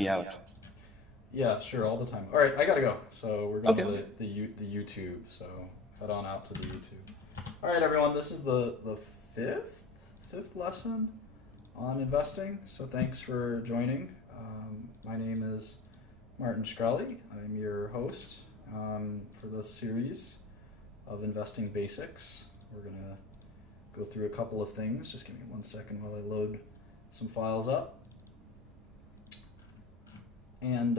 me out. Yeah, sure, all the time. All right, I gotta go. So we're going Okay. to the YouTube. So head on out to the YouTube. All right, everyone. This is the fifth lesson on investing. So thanks for joining. My name is Martin Shkreli. I'm your host for this series of investing basics. We're gonna go through a couple of things. Just give me 1 second while I load some files up. And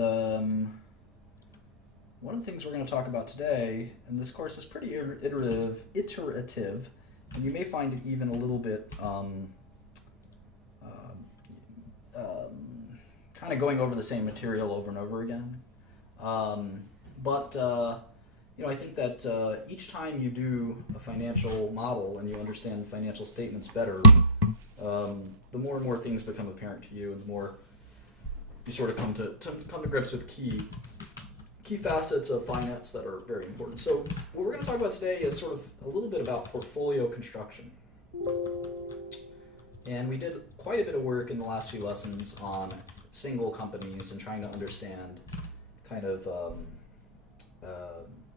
one of the things we're going to talk about today, and this course is pretty iterative, and you may find it even a little bit kind of going over the same material over and over again. But I think that each time you do a financial model and you understand financial statements better, the more and more things become apparent to you, and the more you sort of come to grips with key facets of finance that are very important. So what we're going to talk about today is sort of a little bit about portfolio construction. And we did quite a bit of work in the last few lessons on single companies and trying to understand kind of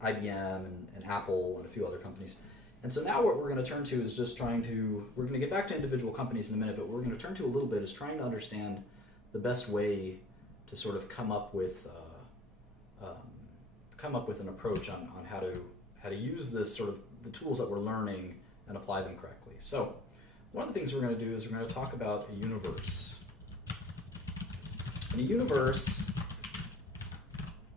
IBM and Apple and a few other companies. And so now what we're going to turn to is just we're going to get back to individual companies in a minute, but what we're going to turn to a little bit is trying to understand the best way to sort of come up with an approach on how to use this sort of the tools that we're learning and apply them correctly. So one of the things we're going to do is we're going to talk about a universe. And a universe,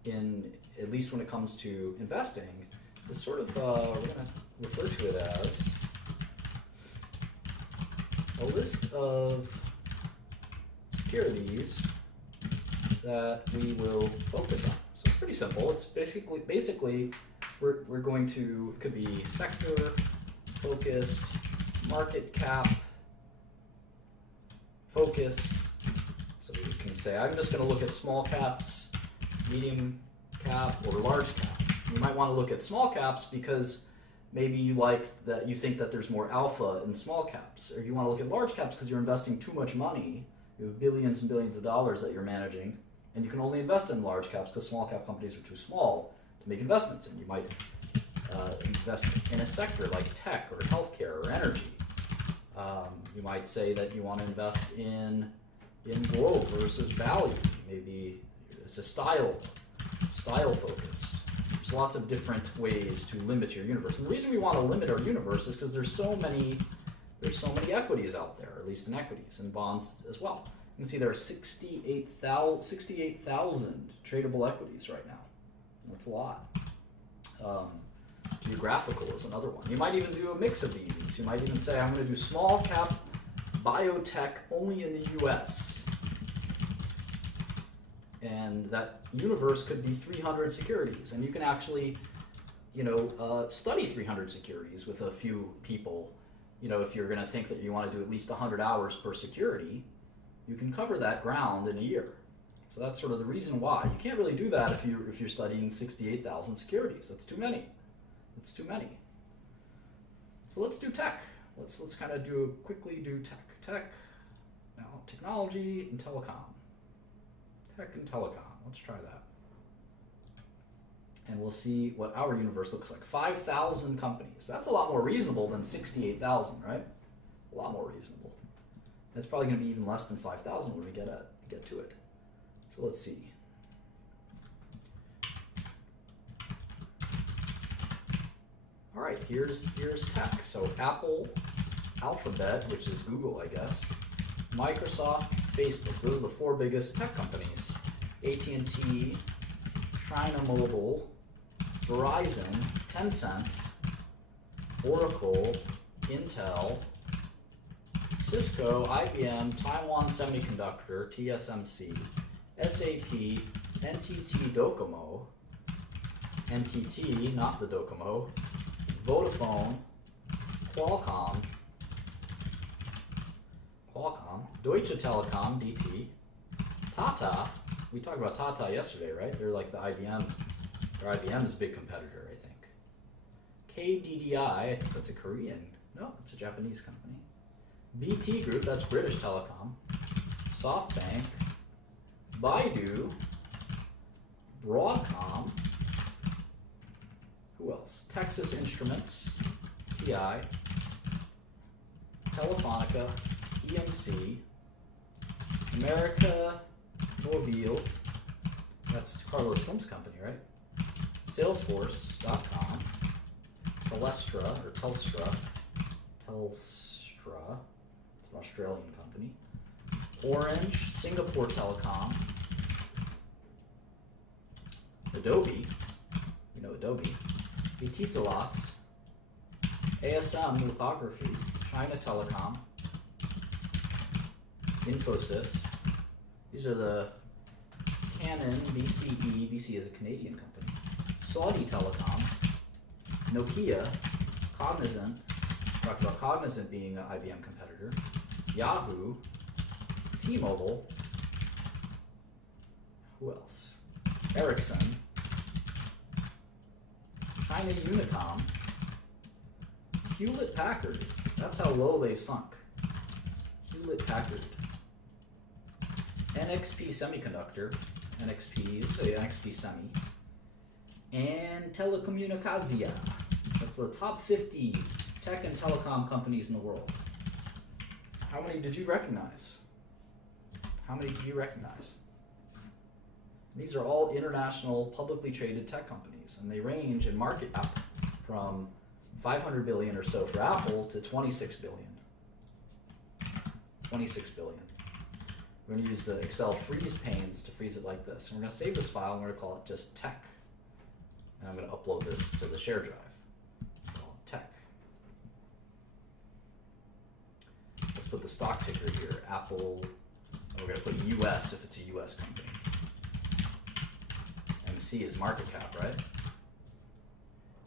at least when it comes to investing, is sort of we're going to refer to it as a list of securities that we will focus on. So it's pretty simple. It's basically we're going to, it could be sector focused, market cap focused. So we can say I'm just going to look at small caps, medium cap, or large cap. You might want to look at small caps because maybe you think that there's more alpha in small caps, or you want to look at large caps because you're investing too much money. You have billions and billions of dollars that you're managing, and you can only invest in large caps because small cap companies are too small to make investments in. You might invest in a sector like tech or healthcare or energy. You might say that you want to invest in growth versus value. Maybe it's a style focused. There's lots of different ways to limit your universe. And the reason we want to limit our universe is because there's so many equities out there, at least in equities and bonds as well. You can see there are 68,000 tradable equities right now. That's a lot. Geographical is another one. You might even do a mix of these. You might even say, I'm going to do small cap biotech only in the US. And that universe could be 300 securities. And you can actually, study 300 securities with a few people. If you're going to think that you want to do at least 100 hours per security, you can cover that ground in a year. So that's sort of the reason why. You can't really do that if you're studying 68,000 securities. That's too many. It's too many. So let's do tech. Let's kind of quickly do tech. Tech, now technology and telecom. Tech and telecom. Let's try that. And we'll see what our universe looks like. 5,000 companies. That's a lot more reasonable than 68,000, right? A lot more reasonable. It's probably going to be even less than 5,000 when we get to it. So let's see. All right, here's tech. So Apple, Alphabet, which is Google, I guess, Microsoft, Facebook. Those are the 4 biggest tech companies. AT&T, China Mobile, Verizon, Tencent, Oracle, Intel, Cisco, IBM, Taiwan Semiconductor, TSMC, SAP, NTT Docomo, NTT, not the Docomo, Vodafone, Qualcomm, Deutsche Telekom, DT, Tata. We talked about Tata yesterday, right? They're like the IBM. Or IBM's big competitor, I think. KDDI, I think that's a Korean. No, it's a Japanese company. BT Group, that's British Telecom. SoftBank, Baidu, Broadcom, who else? Texas Instruments, TI, Telefonica, EMC, America Movil, that's Carlos Slim's company, right? Salesforce.com, Telstra, it's an Australian company. Orange, Singapore Telecom, Adobe, you know Adobe, Etisalat, ASM Lithography, China Telecom, Infosys. These are the Canon, BCE, BCE is a Canadian company, Saudi Telecom, Nokia, Cognizant, talked about Cognizant being an IBM competitor, Yahoo, T-Mobile, who else? Ericsson, China Unicom, Hewlett Packard, that's how low they've sunk. Hewlett Packard, NXP Semiconductor, NXP Semi, and Telecomunicação. That's the top 50 tech and telecom companies in the world. How many did you recognize? How many did you recognize? These are all international publicly traded tech companies, and they range in market cap from 500 billion or so for Apple to 26 billion. 26 billion. We're going to use the Excel freeze panes to freeze it like this. And we're going to save this file, and we're going to call it just tech. And I'm going to upload this to the share drive. Call it tech. Let's put the stock ticker here, Apple. And we're going to put US if it's a US company. MC is market cap, right?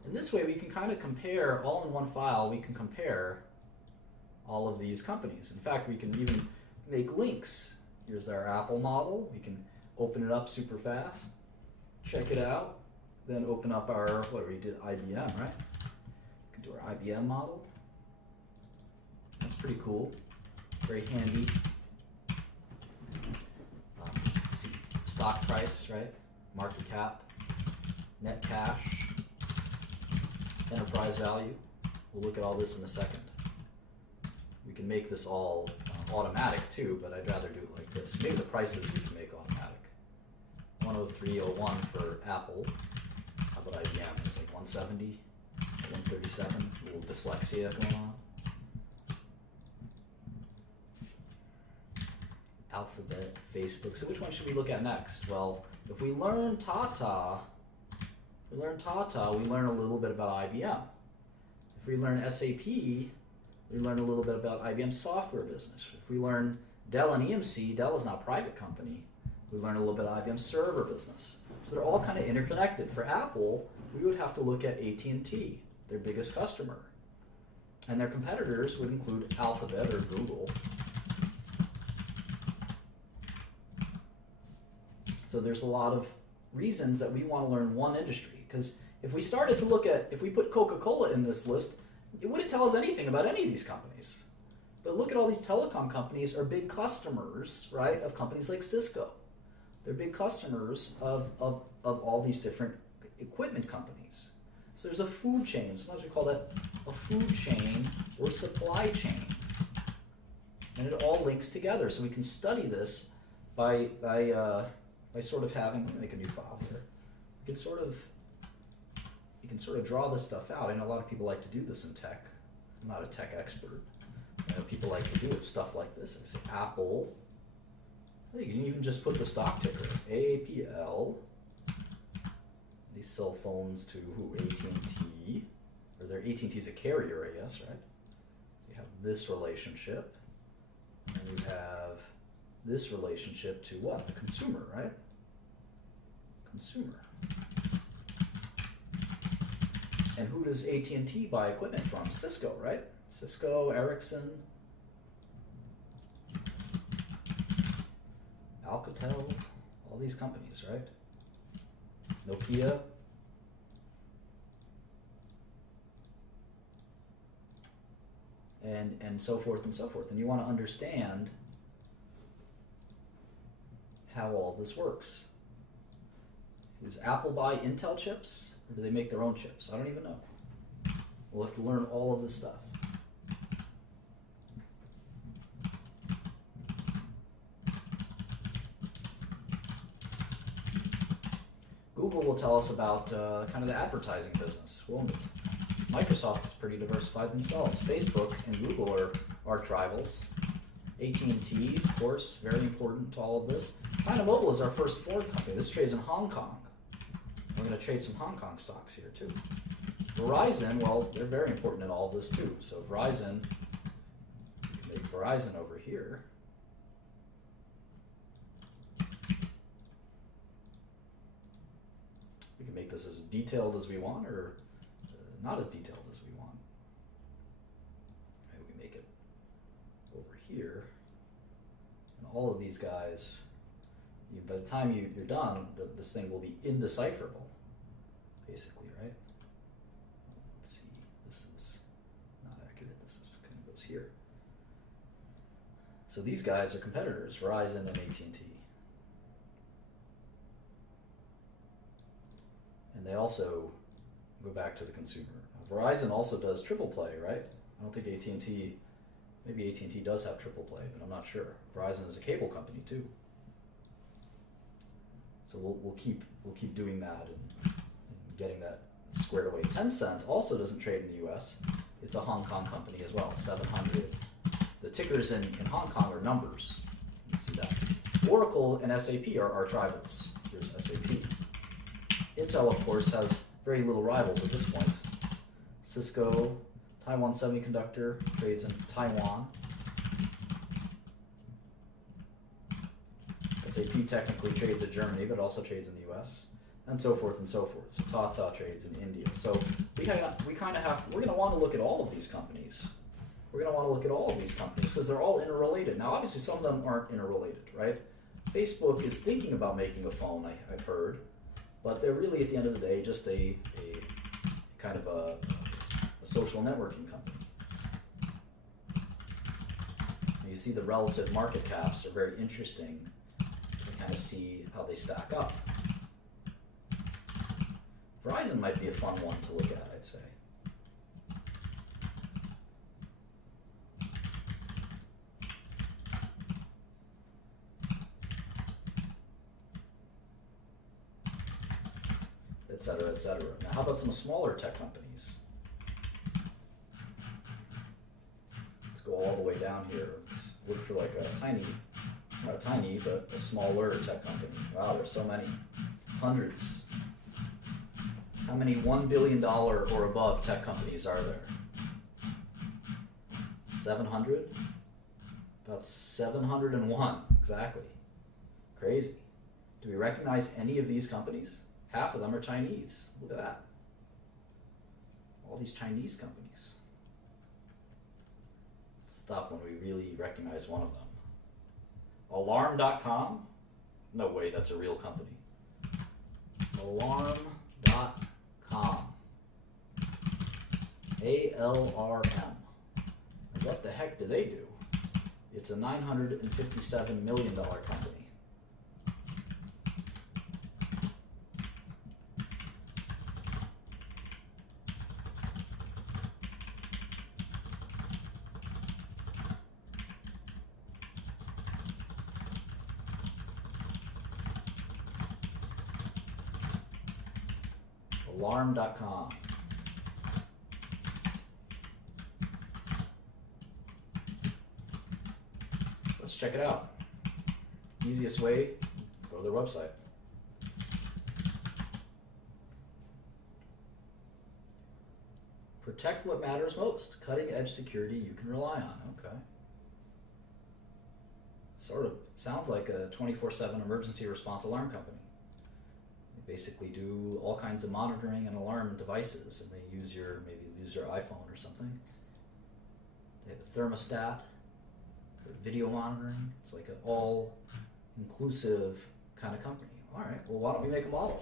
And this way we can kind of compare, all in one file, we can compare all of these companies. In fact, we can even make links. Here's our Apple model. We can open it up super fast, check it out, then open up our, we did IBM, right? We can do our IBM model. That's pretty cool, very handy. Let's see, stock price, right? Market cap, net cash, enterprise value. We'll look at all this in a second. We can make this all automatic too, but I'd rather do it like this. Maybe the prices we can make automatic. 103.01 for Apple. How about IBM? It's like 170, 137. A little dyslexia going on. Alphabet, Facebook. So which one should we look at next? Well, if we learn Tata, we learn a little bit about IBM. If we learn SAP, we learn a little bit about IBM's software business. If we learn Dell and EMC, Dell is now a private company, we learn a little bit of IBM's server business. So they're all kind of interconnected. For Apple, we would have to look at AT&T, their biggest customer. And their competitors would include Alphabet or Google. So there's a lot of reasons that we want to learn one industry. Because if we started to look at, if we put Coca-Cola in this list, it wouldn't tell us anything about any of these companies. But look at all these telecom companies are big customers, right, of companies like Cisco. They're big customers of all these different equipment companies. So there's a food chain. Sometimes we call that a food chain or supply chain. And it all links together. So we can study this by sort of having, let me make a new file here. You can sort of draw this stuff out. I know a lot of people like to do this in tech. I'm not a tech expert. I know people like to do stuff like this. I say Apple. You can even just put the stock ticker, AAPL. These sell phones to who? AT&T. Or their AT&T's a carrier, I guess, right? So you have this relationship. And you have this relationship to what? The consumer, right? Consumer. And who does AT&T buy equipment from? Cisco, right? Cisco, Ericsson, Alcatel, all these companies, right? Nokia. And so forth and so forth. And you want to understand how all this works. Does Apple buy Intel chips, or do they make their own chips? I don't even know. We'll have to learn all of this stuff. Google will tell us about kind of the advertising business, won't it? Microsoft is pretty diversified themselves. Facebook and Google are arch rivals. AT&T, of course, very important to all of this. China Mobile is our first Ford company. This trades in Hong Kong. We're going to trade some Hong Kong stocks here too. Verizon, well, they're very important in all of this too. So Verizon, we can make Verizon over here. We can make this as detailed as we want, or not as detailed as we want. Right, we make it over here. And all of these guys, by the time you're done, this thing will be indecipherable, basically, right? Let's see, this is not accurate. This is kind of goes here. So these guys are competitors, Verizon and AT&T. And they also go back to the consumer. Now, Verizon also does triple play, right? I don't think AT&T, maybe AT&T does have triple play, but I'm not sure. Verizon is a cable company too. So we'll keep doing that and getting that squared away. Tencent also doesn't trade in the U.S. It's a Hong Kong company as well, 700. The tickers in Hong Kong are numbers. You can see that. Oracle and SAP are arch rivals. Here's SAP. Intel, of course, has very little rivals at this point. Cisco, Taiwan Semiconductor, trades in Taiwan. SAP technically trades in Germany, but also trades in the US, and so forth and so forth. So Tata trades in India. So we're going to want to look at all of these companies. We're going to want to look at all of these companies because they're all interrelated. Now, obviously, some of them aren't interrelated, right? Facebook is thinking about making a phone, I've heard, but they're really, at the end of the day, just a kind of a social networking company. You see the relative market caps are very interesting to kind of see how they stack up. Verizon might be a fun one to look at, I'd say. Et cetera, et cetera. Now, how about some smaller tech companies? Let's go all the way down here. Let's look for like a tiny, not tiny, but a smaller tech company. Wow, there's so many. Hundreds. How many $1 billion or above tech companies are there? 700? About 701, exactly. Crazy. Do we recognize any of these companies? Half of them are Chinese. Look at that. All these Chinese companies. Stop when we really recognize one of them. Alarm.com? No way, that's a real company. Alarm.com. ALRM. What the heck do they do? It's a $957 million company. Alarm.com. Let's check it out. Easiest way, go to their website. Protect what matters most. Cutting edge security you can rely on. Okay. Sort of sounds like a 24/7 emergency response alarm company. Basically do all kinds of monitoring and alarm devices, and they use maybe your iPhone or something. They have a thermostat for video monitoring. It's like an all-inclusive kind of company. All right, well, why don't we make a model?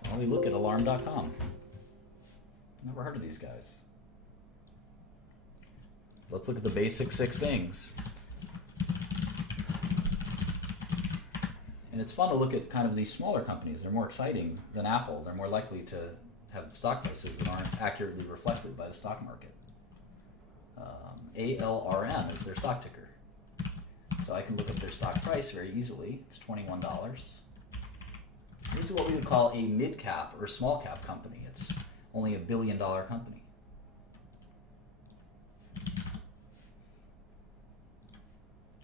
Why don't we look at alarm.com? Never heard of these guys. Let's look at the basic 6 things. And it's fun to look at kind of these smaller companies. They're more exciting than Apple. They're more likely to have stock prices that aren't accurately reflected by the stock market. ALRM is their stock ticker. So I can look up their stock price very easily. It's $21. This is what we would call a mid-cap or small-cap company. It's only $1 billion company.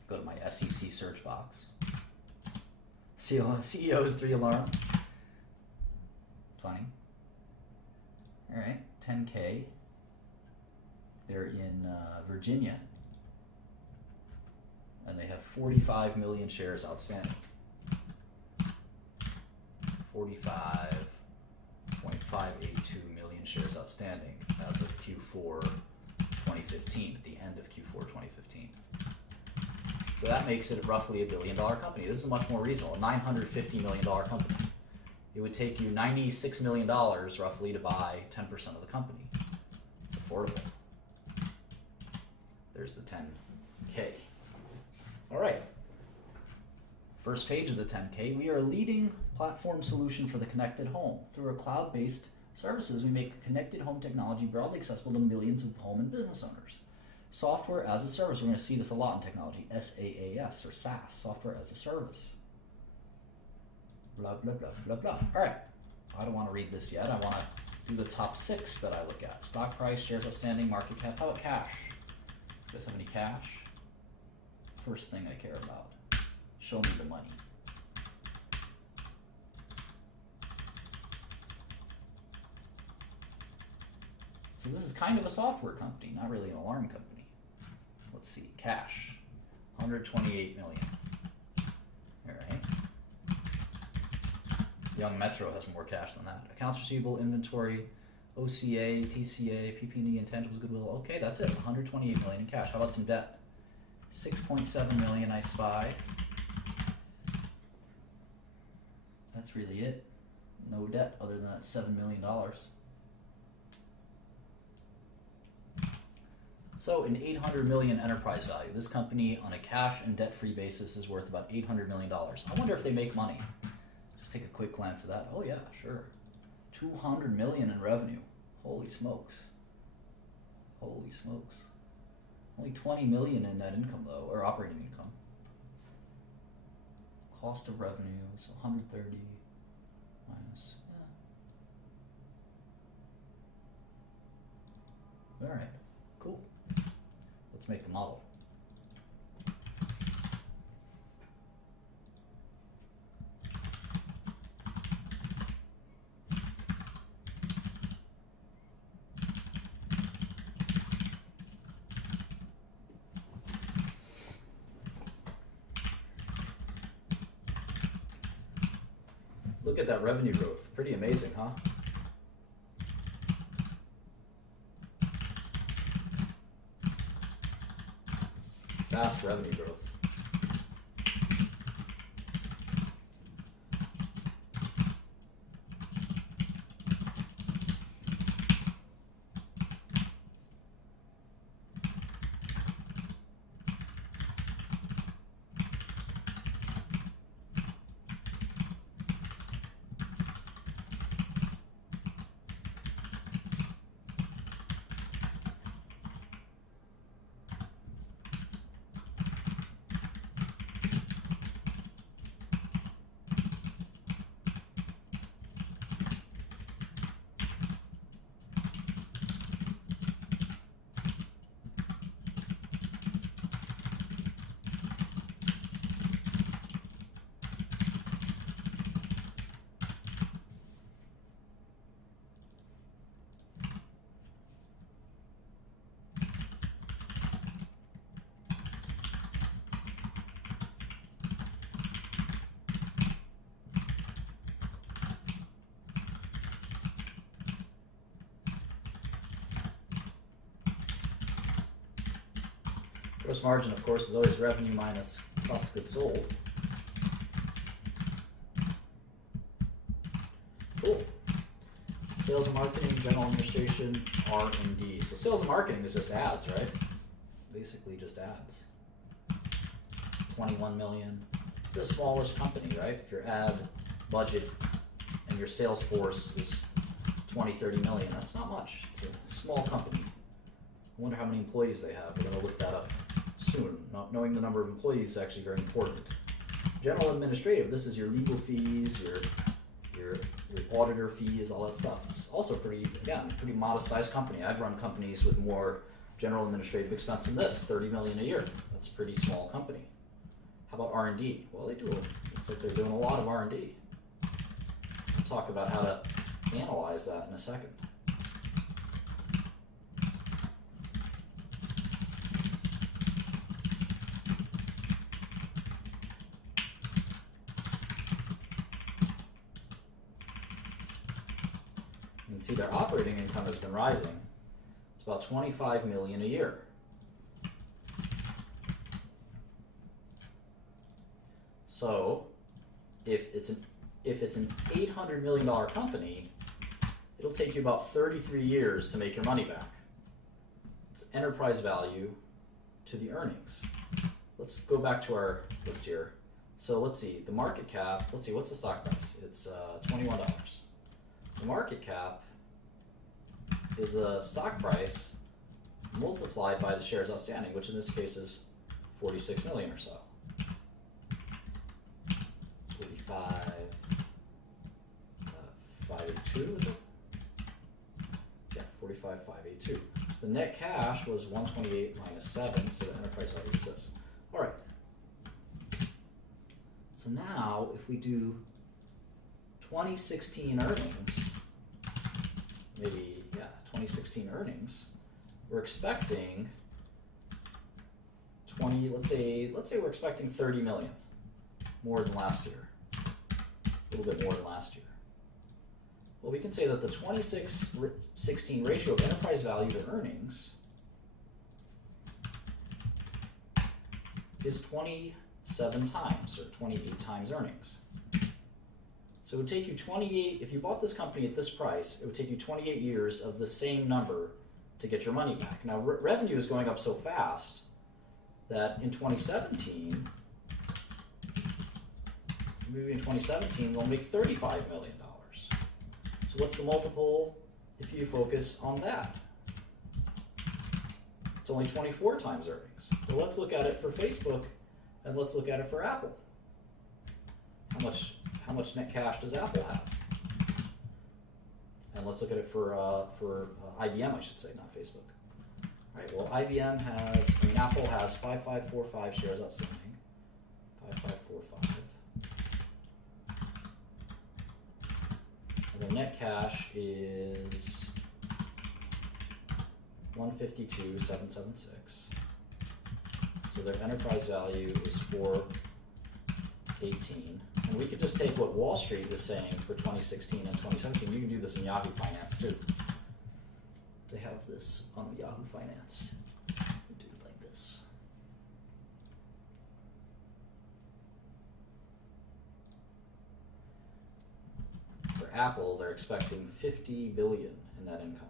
Go to my SEC search box. CEO's 3 alarm. Funny. All right, 10K. They're in Virginia, and they have 45 million shares outstanding. 45.582 million shares outstanding as of Q4 2015, at the end of Q4 2015. So that makes it roughly $1 billion company. This is much more reasonable, a $950 million company. It would take you $96 million roughly to buy 10% of the company. It's affordable. There's the 10K. All right. First page of the 10K, we are a leading platform solution for the connected home. Through our cloud-based services, we make connected home technology broadly accessible to millions of home and business owners. Software as a service, we're going to see this a lot in technology, SaaS or SaaS, software as a service. Blah, blah, blah, blah, blah. All right, I don't want to read this yet. I want to do the top 6 that I look at. Stock price, shares outstanding, market cap. How about cash? You guys have any cash? First thing I care about. Show me the money. So this is kind of a software company, not really an alarm company. Let's see, cash, 128 million. All right. Young Metro has more cash than that. Accounts receivable, inventory, OCA, TCA, PP&E, intangibles, goodwill. Okay, that's it, 128 million in cash. How about some debt? 6.7 million I spy. That's really it. No debt other than that $7 million. So an $800 million enterprise value. This company on a cash and debt-free basis is worth about $800 million. I wonder if they make money. Just take a quick glance at that. Oh yeah, sure. 200 million in revenue. Holy smokes. Holy smokes. Only 20 million in net income though, or operating income. Cost of revenue, so 130 minus, yeah. All right, cool. Let's make the model. Look at that revenue growth. Pretty amazing, huh? Fast revenue growth. Gross margin, of course, is always revenue minus cost of goods sold. Cool. Sales and marketing, general administration, R&D. So sales and marketing is just ads, right? Basically just ads. 21 million. the smallest company, right? If your ad budget and your sales force is 20, 30 million, that's not much. It's a small company. I wonder how many employees they have. We're going to look that up soon. Not knowing the number of employees is actually very important. General administrative, this is your legal fees, your auditor fees, all that stuff. It's also pretty modest sized company. I've run companies with more general administrative expense than this, 30 million a year. That's a pretty small company. How about R&D? Well, looks like they're doing a lot of R&D. We'll talk about how to analyze that in a second. You can see their operating income has been rising. It's about 25 million a year. So if it's an $800 million company, it'll take you about 33 years to make your money back. It's enterprise value to the earnings. Let's go back to our list here. So let's see, the market cap, let's see, what's the stock price? It's $21. The market cap is the stock price multiplied by the shares outstanding, which in this case is 46 million or so. 582, is it? Yeah, 45,582. The net cash was 128 minus 7, so the enterprise value is this. All right. So now, if we do 2016 earnings, maybe, yeah, 2016 earnings, we're expecting let's say we're expecting 30 million, more than last year. A little bit more than last year. Well, we can say that the 2016 ratio of enterprise value to earnings is 27 times, or 28 times earnings. So it would take you 28, if you bought this company at this price, it would take you 28 years of the same number to get your money back. Now, revenue is going up so fast that in 2017, maybe in 2017, we'll make $35 million. So what's the multiple if you focus on that? It's only 24 times earnings. Well, let's look at it for Facebook, and let's look at it for Apple. How much net cash does Apple have? And let's look at it for IBM, I should say, not Facebook. All right, well, Apple has 5545 shares outstanding. 5545. And the net cash is 152,776. So their enterprise value is 418. And we could just take what Wall Street is saying for 2016 and 2017. You can do this in Yahoo Finance too. They have this on Yahoo Finance. You do it like this. For Apple, they're expecting 50 billion in net income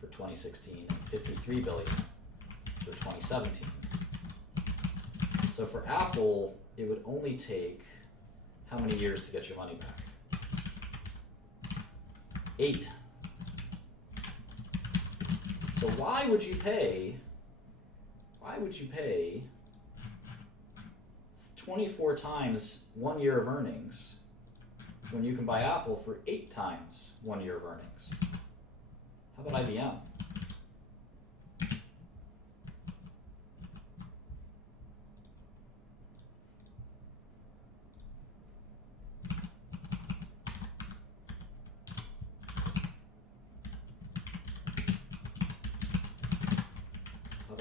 for 2016 and 53 billion for 2017. So for Apple, it would only take how many years to get your money back? 8. So why would you pay 24 times 1 year of earnings when you can buy Apple for 8 times 1 year of earnings? How about IBM?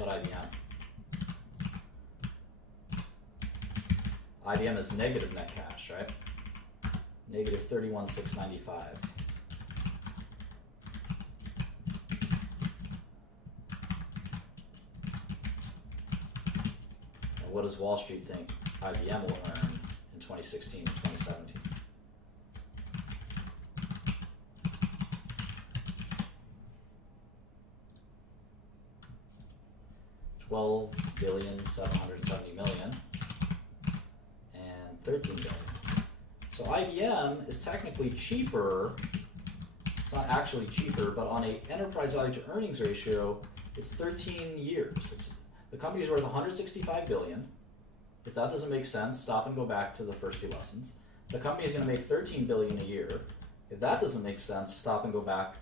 IBM. IBM is negative net cash, right? Negative 31,695. And what does Wall Street think IBM will earn in 2016 and 2017? 12,770,000,000 and 13 billion. So IBM is technically cheaper. It's not actually cheaper, but on a enterprise value to earnings ratio, it's 13 years. The company's worth 165 billion. If that doesn't make sense, stop and go back to the first few lessons. The company is going to make 13 billion a year. If that doesn't make sense, stop and go back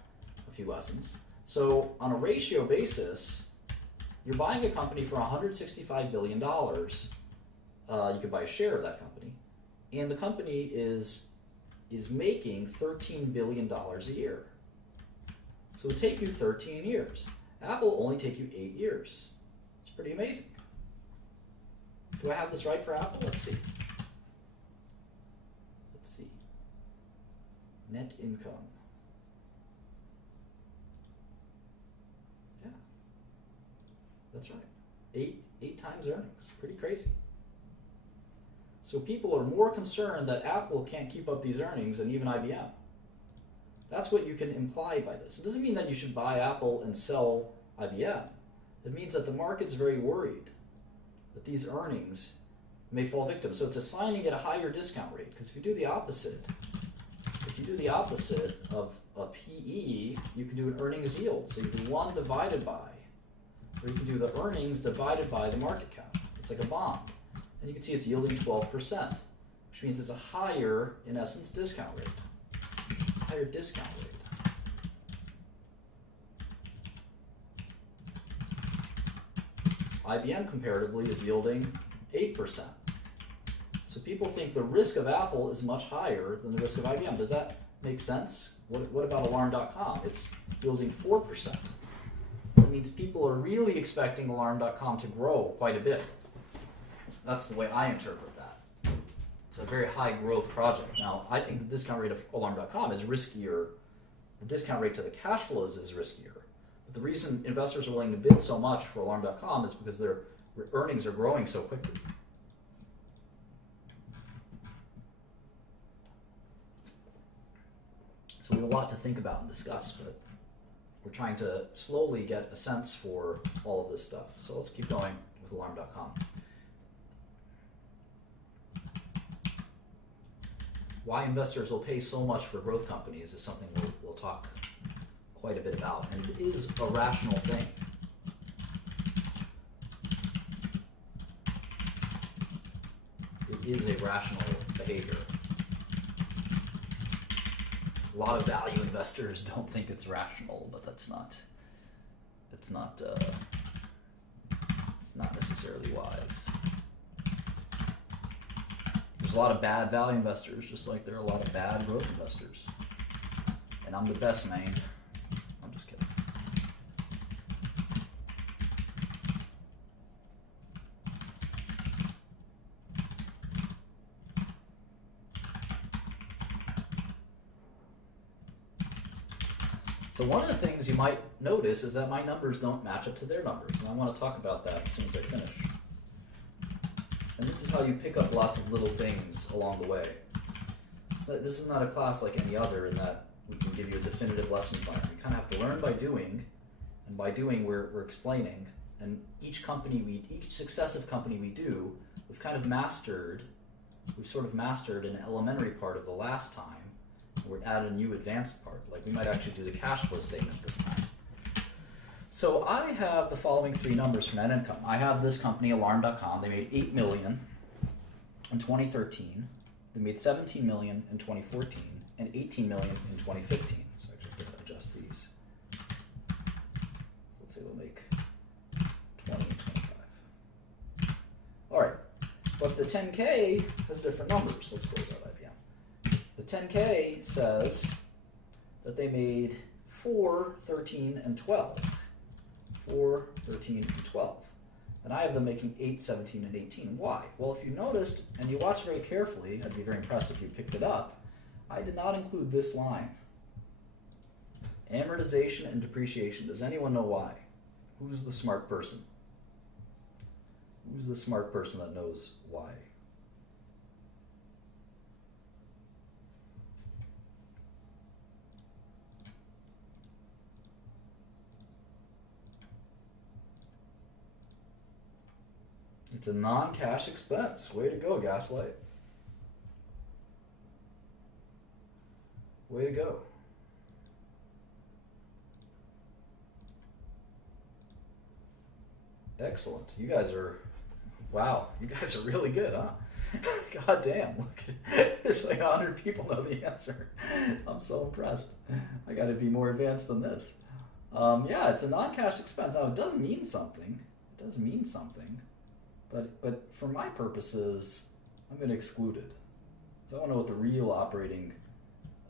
a few lessons. So on a ratio basis, you're buying a company for $165 billion. You could buy a share of that company. And the company is making $13 billion a year. So it would take you 13 years. Apple will only take you 8 years. It's pretty amazing. Do I have this right for Apple? Let's see. Net income. Yeah, that's right. Eight times earnings. Pretty crazy. So people are more concerned that Apple can't keep up these earnings than even IBM. That's what you can imply by this. It doesn't mean that you should buy Apple and sell IBM. It means that the market's very worried that these earnings may fall victim. So it's assigning it a higher discount rate. Because if you do the opposite of a PE, you can do an earnings yield. So you do 1 divided by, or you can do the earnings divided by the market cap. It's like a bond. And you can see it's yielding 12%, which means it's a higher, in essence, discount rate. Higher discount rate. IBM comparatively is yielding 8%. So people think the risk of Apple is much higher than the risk of IBM. Does that make sense? What about Alarm.com? It's yielding 4%. That means people are really expecting Alarm.com to grow quite a bit. That's the way I interpret that. It's a very high growth project. Now, I think the discount rate of Alarm.com is riskier. The discount rate to the cash flows is riskier. But the reason investors are willing to bid so much for Alarm.com is because their earnings are growing so quickly. So we have a lot to think about and discuss, but we're trying to slowly get a sense for all of this stuff. So let's keep going with Alarm.com. Why investors will pay so much for growth companies is something we'll talk quite a bit about, and it is a rational thing. It is a rational behavior. A lot of value investors don't think it's rational, but it's not necessarily wise. There's a lot of bad value investors, just like there are a lot of bad growth investors. And I'm the best, man. I'm just kidding. So one of the things you might notice is that my numbers don't match up to their numbers, and I want to talk about that as soon as I finish. And this is how you pick up lots of little things along the way. This is not a class like any other in that we can give you a definitive lesson plan. You kind of have to learn by doing, and by doing we're explaining. And each successive company we do, we've sort of mastered an elementary part of the last time. We're added a new advanced part. Like we might actually do the cash flow statement this time. So I have the following three numbers for net income. I have this company, Alarm.com. They made $8 million in 2013. They made $17 million in 2014 and $18 million in 2015. So I actually have to adjust these. So let's say they'll make 20 and 25. All right, but the 10K has different numbers. Let's close out IBM. The 10K says that they made 4, 13, and 12. 4, 13, and 12. And I have them making 8, 17, and 18. Why? Well, if you noticed, and you watched very carefully, I'd be very impressed if you picked it up, I did not include this line. Amortization and depreciation. Does anyone know why? Who's the smart person? Who's the smart person that knows why? It's a non-cash expense. Way to go, Gaslight. Way to go. Excellent. You guys are, wow, you guys are really good, huh? God damn, look at there's like 100 people know the answer. I'm so impressed. I got to be more advanced than this. Yeah, it's a non-cash expense. Now, it does mean something. It does mean something. But for my purposes, I'm going to exclude it. So I want to know what the real operating,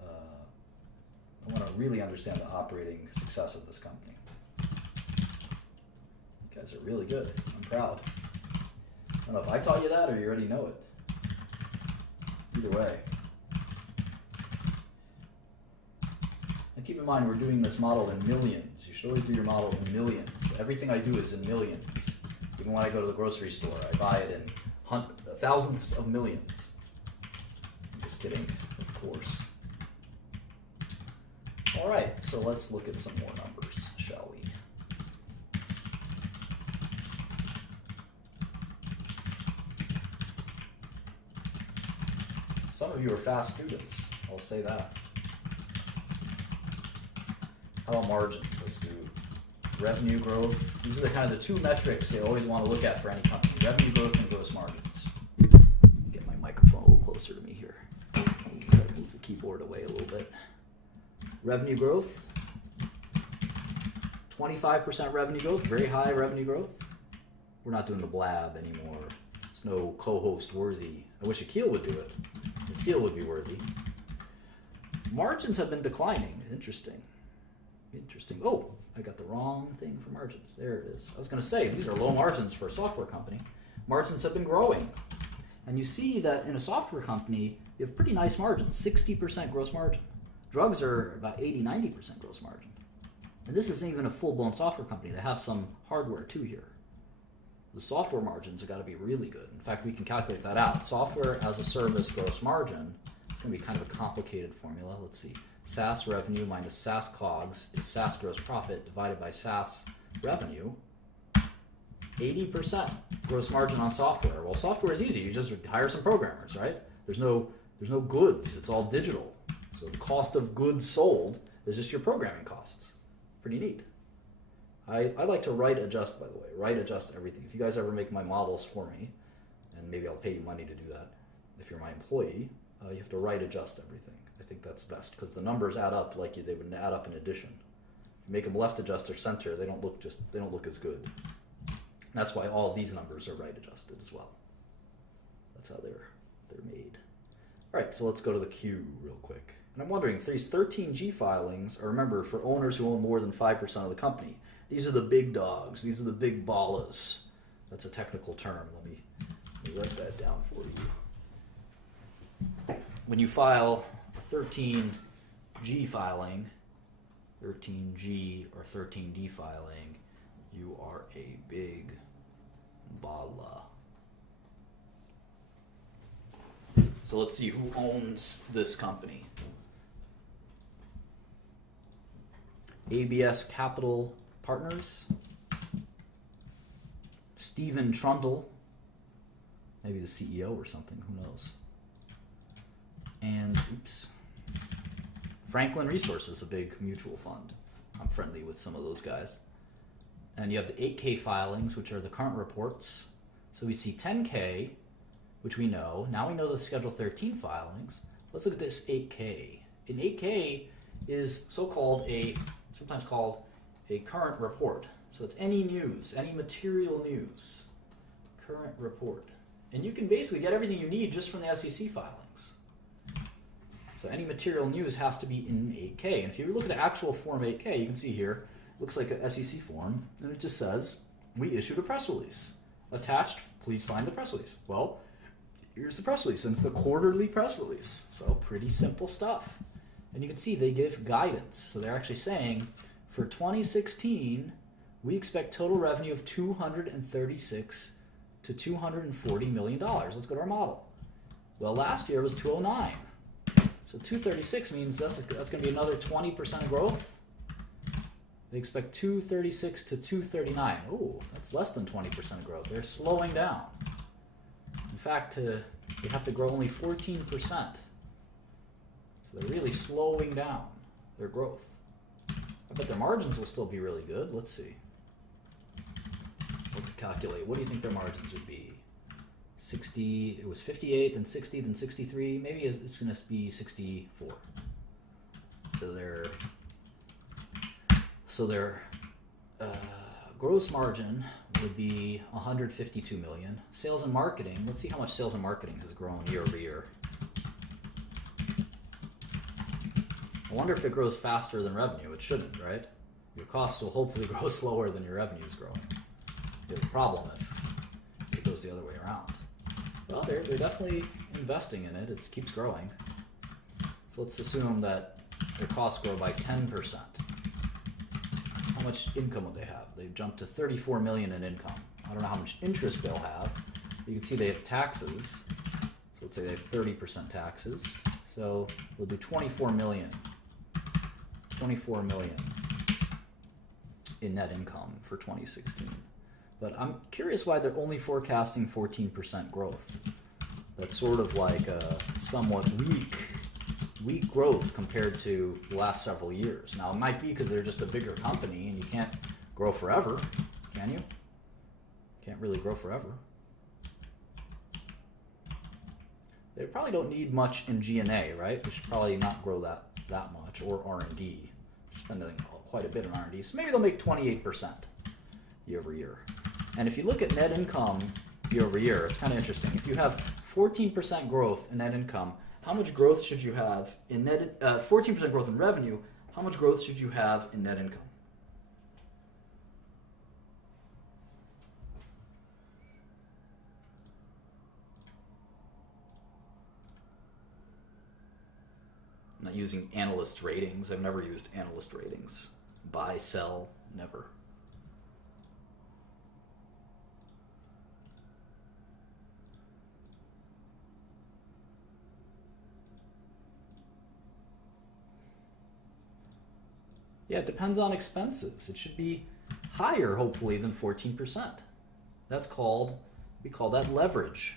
I want to really understand the operating success of this company. You guys are really good. I'm proud. I don't know if I taught you that or you already know it. Either way. And keep in mind, we're doing this model in millions. You should always do your model in millions. Everything I do is in millions. Even when I go to the grocery store, I buy it in thousands of millions. I'm just kidding, of course. All right, so let's look at some more numbers, shall we? Some of you are fast students, I'll say that. How about margins? Let's do revenue growth. These are the kind of the two metrics they always want to look at for any company. Revenue growth and gross margins. Get my microphone a little closer to me here. Try to move the keyboard away a little bit. Revenue growth. 25% revenue growth, very high revenue growth. We're not doing the blab anymore. It's no co-host worthy. I wish Akil would do it. Akil would be worthy. Margins have been declining. Interesting. Interesting. Oh, I got the wrong thing for margins. There it is. I was going to say, these are low margins for a software company. Margins have been growing. And you see that in a software company, you have pretty nice margins, 60% gross margin. Drugs are about 80, 90% gross margin. And this isn't even a full-blown software company. They have some hardware too here. The software margins have got to be really good. In fact, we can calculate that out. Software as a service gross margin, it's going to be kind of a complicated formula. Let's see. SaaS revenue minus SaaS COGS is SaaS gross profit divided by SaaS revenue. 80% gross margin on software. Well, software is easy. You just hire some programmers, right? There's no goods. It's all digital. So the cost of goods sold is just your programming costs. Pretty neat. I like to write adjust, by the way. Write adjust everything. If you guys ever make my models for me, and maybe I'll pay you money to do that, if you're my employee, you have to write adjust everything. I think that's best because the numbers add up like they would add up in addition. If you make them left adjust or center, they don't look as good. That's why all of these numbers are right adjusted as well. That's how they're made. All right, so let's go to the queue real quick. And I'm wondering, these 13G filings are, remember, for owners who own more than 5% of the company. These are the big dogs. These are the big ballas. That's a technical term. Let me write that down for you. When you file a 13G filing, 13G or 13D filing, you are a big balla. So let's see who owns this company. ABS Capital Partners, Stephen Trundle, maybe the CEO or something, who knows. And, Franklin Resources, a big mutual fund. I'm friendly with some of those guys. And you have the 8K filings, which are the current reports. So we see 10K, which we know. Now we know the Schedule 13 filings. Let's look at this 8K. An 8K is sometimes called a current report. So it's any news, any material news. Current report. And you can basically get everything you need just from the SEC filings. So any material news has to be in 8K. And if you look at the actual Form 8K, you can see here, looks like an SEC form, and it just says, we issued a press release. Attached, please find the press release. Well, here's the press release, and it's the quarterly press release. So pretty simple stuff. And you can see they give guidance. So they're actually saying, for 2016, we expect total revenue of $236 to $240 million. Let's go to our model. Well, last year was 209. So 236 means that's going to be another 20% growth. They expect 236 to 239. Oh, that's less than 20% growth. They're slowing down. In fact, they have to grow only 14%. So they're really slowing down their growth. I bet their margins will still be really good. Let's see. Let's calculate. What do you think their margins would be? 60, it was 58, then 60, then 63. Maybe it's going to be 64. So their gross margin would be 152 million. Sales and marketing, let's see how much sales and marketing has grown year over year. I wonder if it grows faster than revenue. It shouldn't, right? Your costs will hopefully grow slower than your revenue is growing. You have a problem if it goes the other way around. Well, they're definitely investing in it. It keeps growing. So let's assume that their costs grow by 10%. How much income would they have? They've jumped to 34 million in income. I don't know how much interest they'll have. You can see they have taxes. So let's say they have 30% taxes. So we'll do 24 million. 24 million in net income for 2016. But I'm curious why they're only forecasting 14% growth. That's sort of like a somewhat weak growth compared to the last several years. Now, it might be because they're just a bigger company and you can't grow forever, can you? Can't really grow forever. They probably don't need much in G&A, right? They should probably not grow that much, or R&D. Spending quite a bit on R&D. So maybe they'll make 28% year over year. And if you look at net income year over year, it's kind of interesting. If you have 14% growth in net income, how much growth should you have in 14% growth in revenue, how much growth should you have in net income? I'm not using analyst ratings. I've never used analyst ratings. Buy, sell, never. Yeah, it depends on expenses. It should be higher, hopefully, than 14%. That's called, we call that leverage.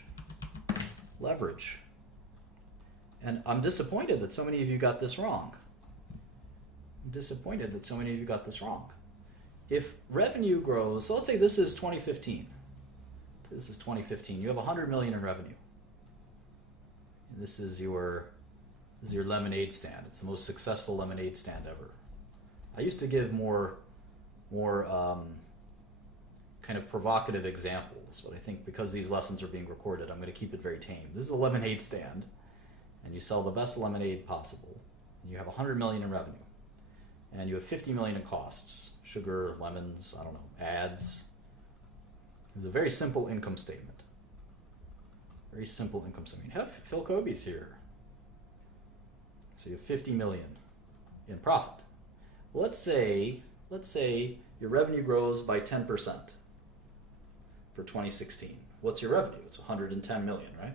Leverage. And I'm disappointed that so many of you got this wrong. I'm disappointed that so many of you got this wrong. If revenue grows, so let's say this is 2015. This is 2015. You have 100 million in revenue. And this is your lemonade stand. It's the most successful lemonade stand ever. I used to give more kind of provocative examples, but I think because these lessons are being recorded, I'm going to keep it very tame. This is a lemonade stand, and you sell the best lemonade possible, and you have 100 million in revenue, and you have 50 million in costs, sugar, lemons, I don't know, ads. It's a very simple income statement. Very simple income statement. You have Phil Kobe's here. So you have 50 million in profit. Let's say your revenue grows by 10% for 2016. What's your revenue? It's 110 million, right?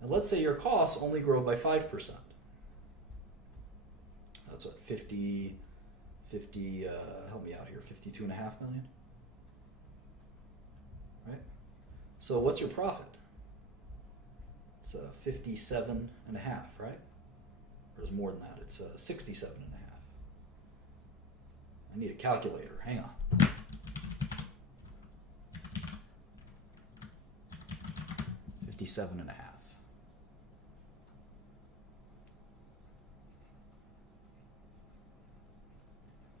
And let's say your costs only grow by 5%. That's what, 50, help me out here, 52.5 million? Right? So what's your profit? It's 57.5, right? Or is more than that? It's 67.5. I need a calculator. Hang on. $57.5.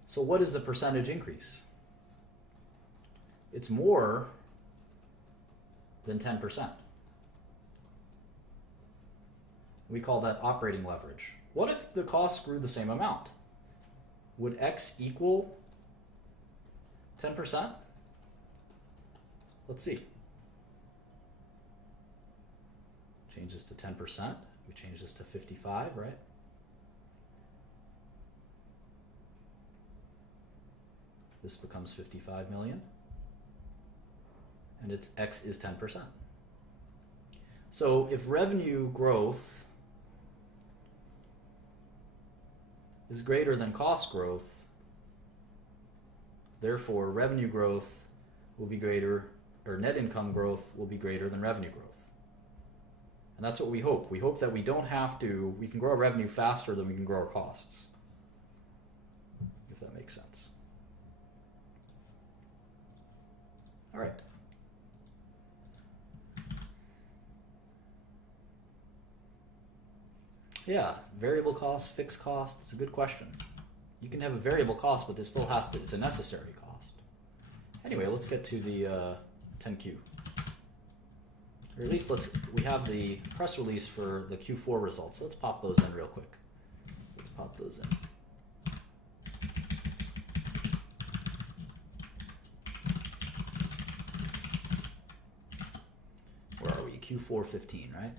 So what is the percentage increase? It's more than 10%. We call that operating leverage. What if the costs grew the same amount? Would X equal 10%? Let's see. Change this to 10%. We change this to 55, right? This becomes 55 million. And its X is 10%. So if revenue growth is greater than cost growth, Therefore, revenue growth will be greater, or net income growth will be greater than revenue growth. And that's what we hope. We hope that we don't have to, we can grow our revenue faster than we can grow our costs. If that makes sense. All right. Yeah, variable cost, fixed cost, it's a good question. You can have a variable cost, but this still has to, it's a necessary cost. Anyway, let's get to the 10Q. Or at least we have the press release for the Q4 results, so let's pop those in real quick. Let's pop those in. Where are we? Q4 15, right?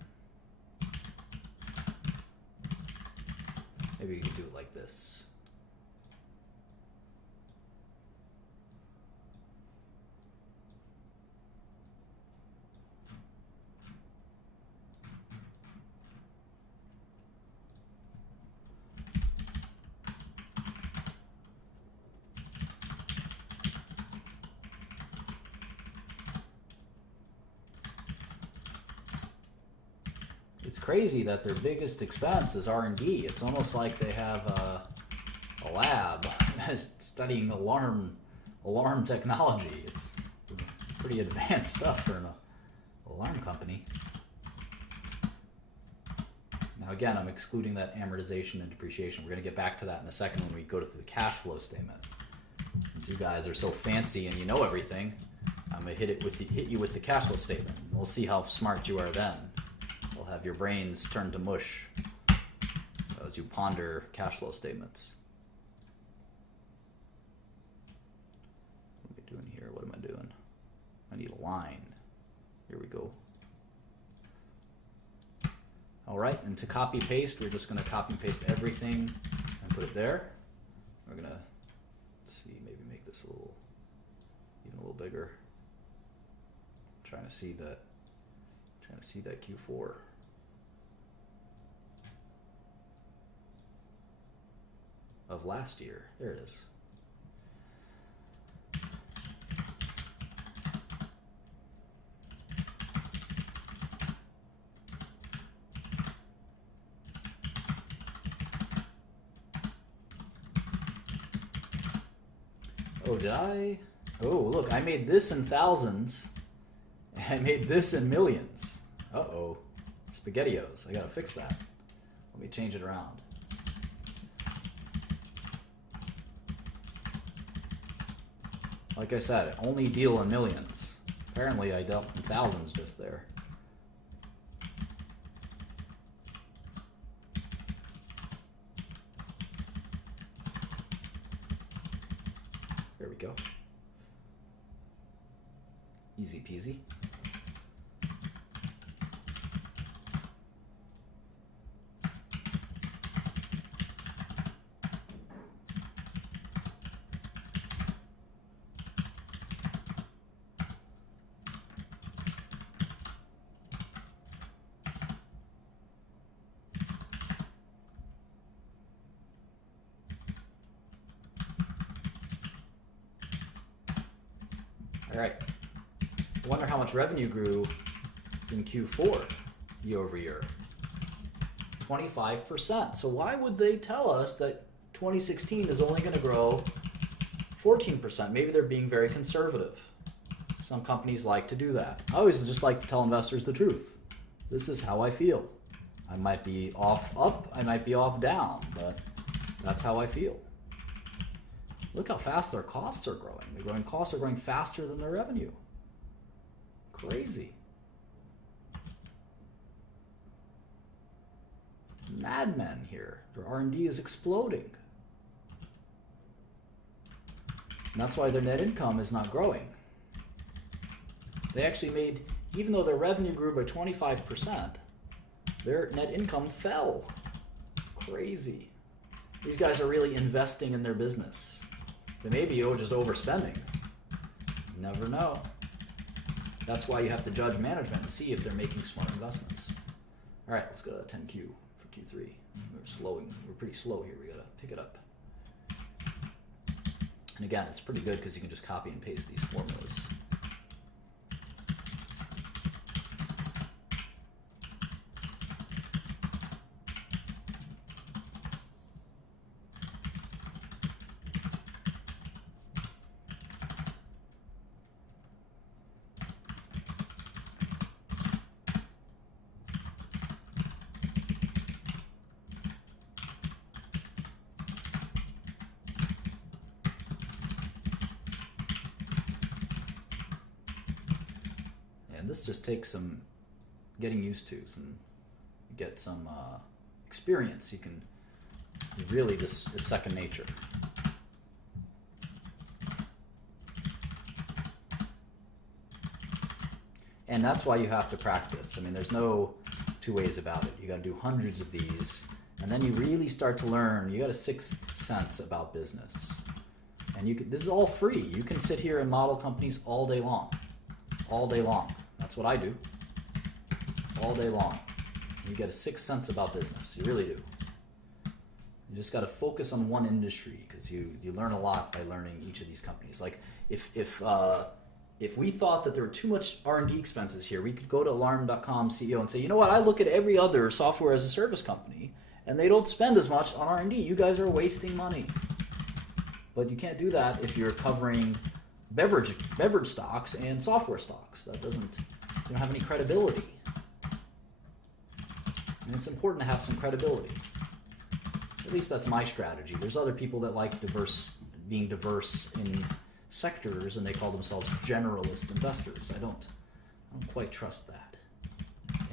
Maybe we can do it like this. It's crazy that their biggest expense is R&D. It's almost like they have a lab studying alarm technology. It's pretty advanced stuff for an alarm company. Now again, I'm excluding that amortization and depreciation. We're going to get back to that in a second when we go to the cash flow statement. Since you guys are so fancy and you know everything, I'm going to hit you with the cash flow statement. And we'll see how smart you are then. We'll have your brains turn to mush as you ponder cash flow statements. What am I doing here? What am I doing? I need a line. Here we go. All right, and to copy paste, we're just going to copy and paste everything and put it there. We're going to, let's see, maybe make this even a little bigger. Trying to see that Q4. Of last year. There it is. Oh, did I? Oh, look, I made this in thousands. And I made this in millions. Uh-oh. SpaghettiOs. I gotta fix that. Let me change it around. Like I said, only deal in millions. Apparently I dealt in thousands just there. There we go. Easy peasy. All right. I wonder how much revenue grew in Q4 year over year. 25%. So why would they tell us that 2016 is only going to grow 14%? Maybe they're being very conservative. Some companies like to do that. I always just like to tell investors the truth. This is how I feel. I might be off up, I might be off down, but that's how I feel. Look how fast their costs are growing. Costs are growing faster than their revenue. Crazy. Madmen here. Their R&D is exploding. And that's why their net income is not growing. They actually made, even though their revenue grew by 25%, their net income fell. Crazy. These guys are really investing in their business. They may be just overspending. Never know. That's why you have to judge management and see if they're making smart investments. All right, let's go to 10Q for Q3. We're pretty slow here. We gotta pick it up. And again, it's pretty good because you can just copy and paste these formulas. This just takes some getting used to, get some experience. You can really, this is second nature. And that's why you have to practice. I mean, there's no two ways about it. You got to do hundreds of these, and then you really start to learn. You got a sixth sense about business, and this is all free. You can sit here and model companies all day long. All day long. That's what I do. All day long. You get a sixth sense about business. You really do. You just got to focus on one industry because you learn a lot by learning each of these companies. Like if we thought that there were too much R&D expenses here, we could go to alarm.com CEO and say, you know what? I look at every other software as a service company, and they don't spend as much on R&D. You guys are wasting money. But you can't do that if you're covering beverage stocks and software stocks. You don't have any credibility. And it's important to have some credibility. At least that's my strategy. There's other people that like being diverse in sectors, and they call themselves generalist investors. I don't quite trust that.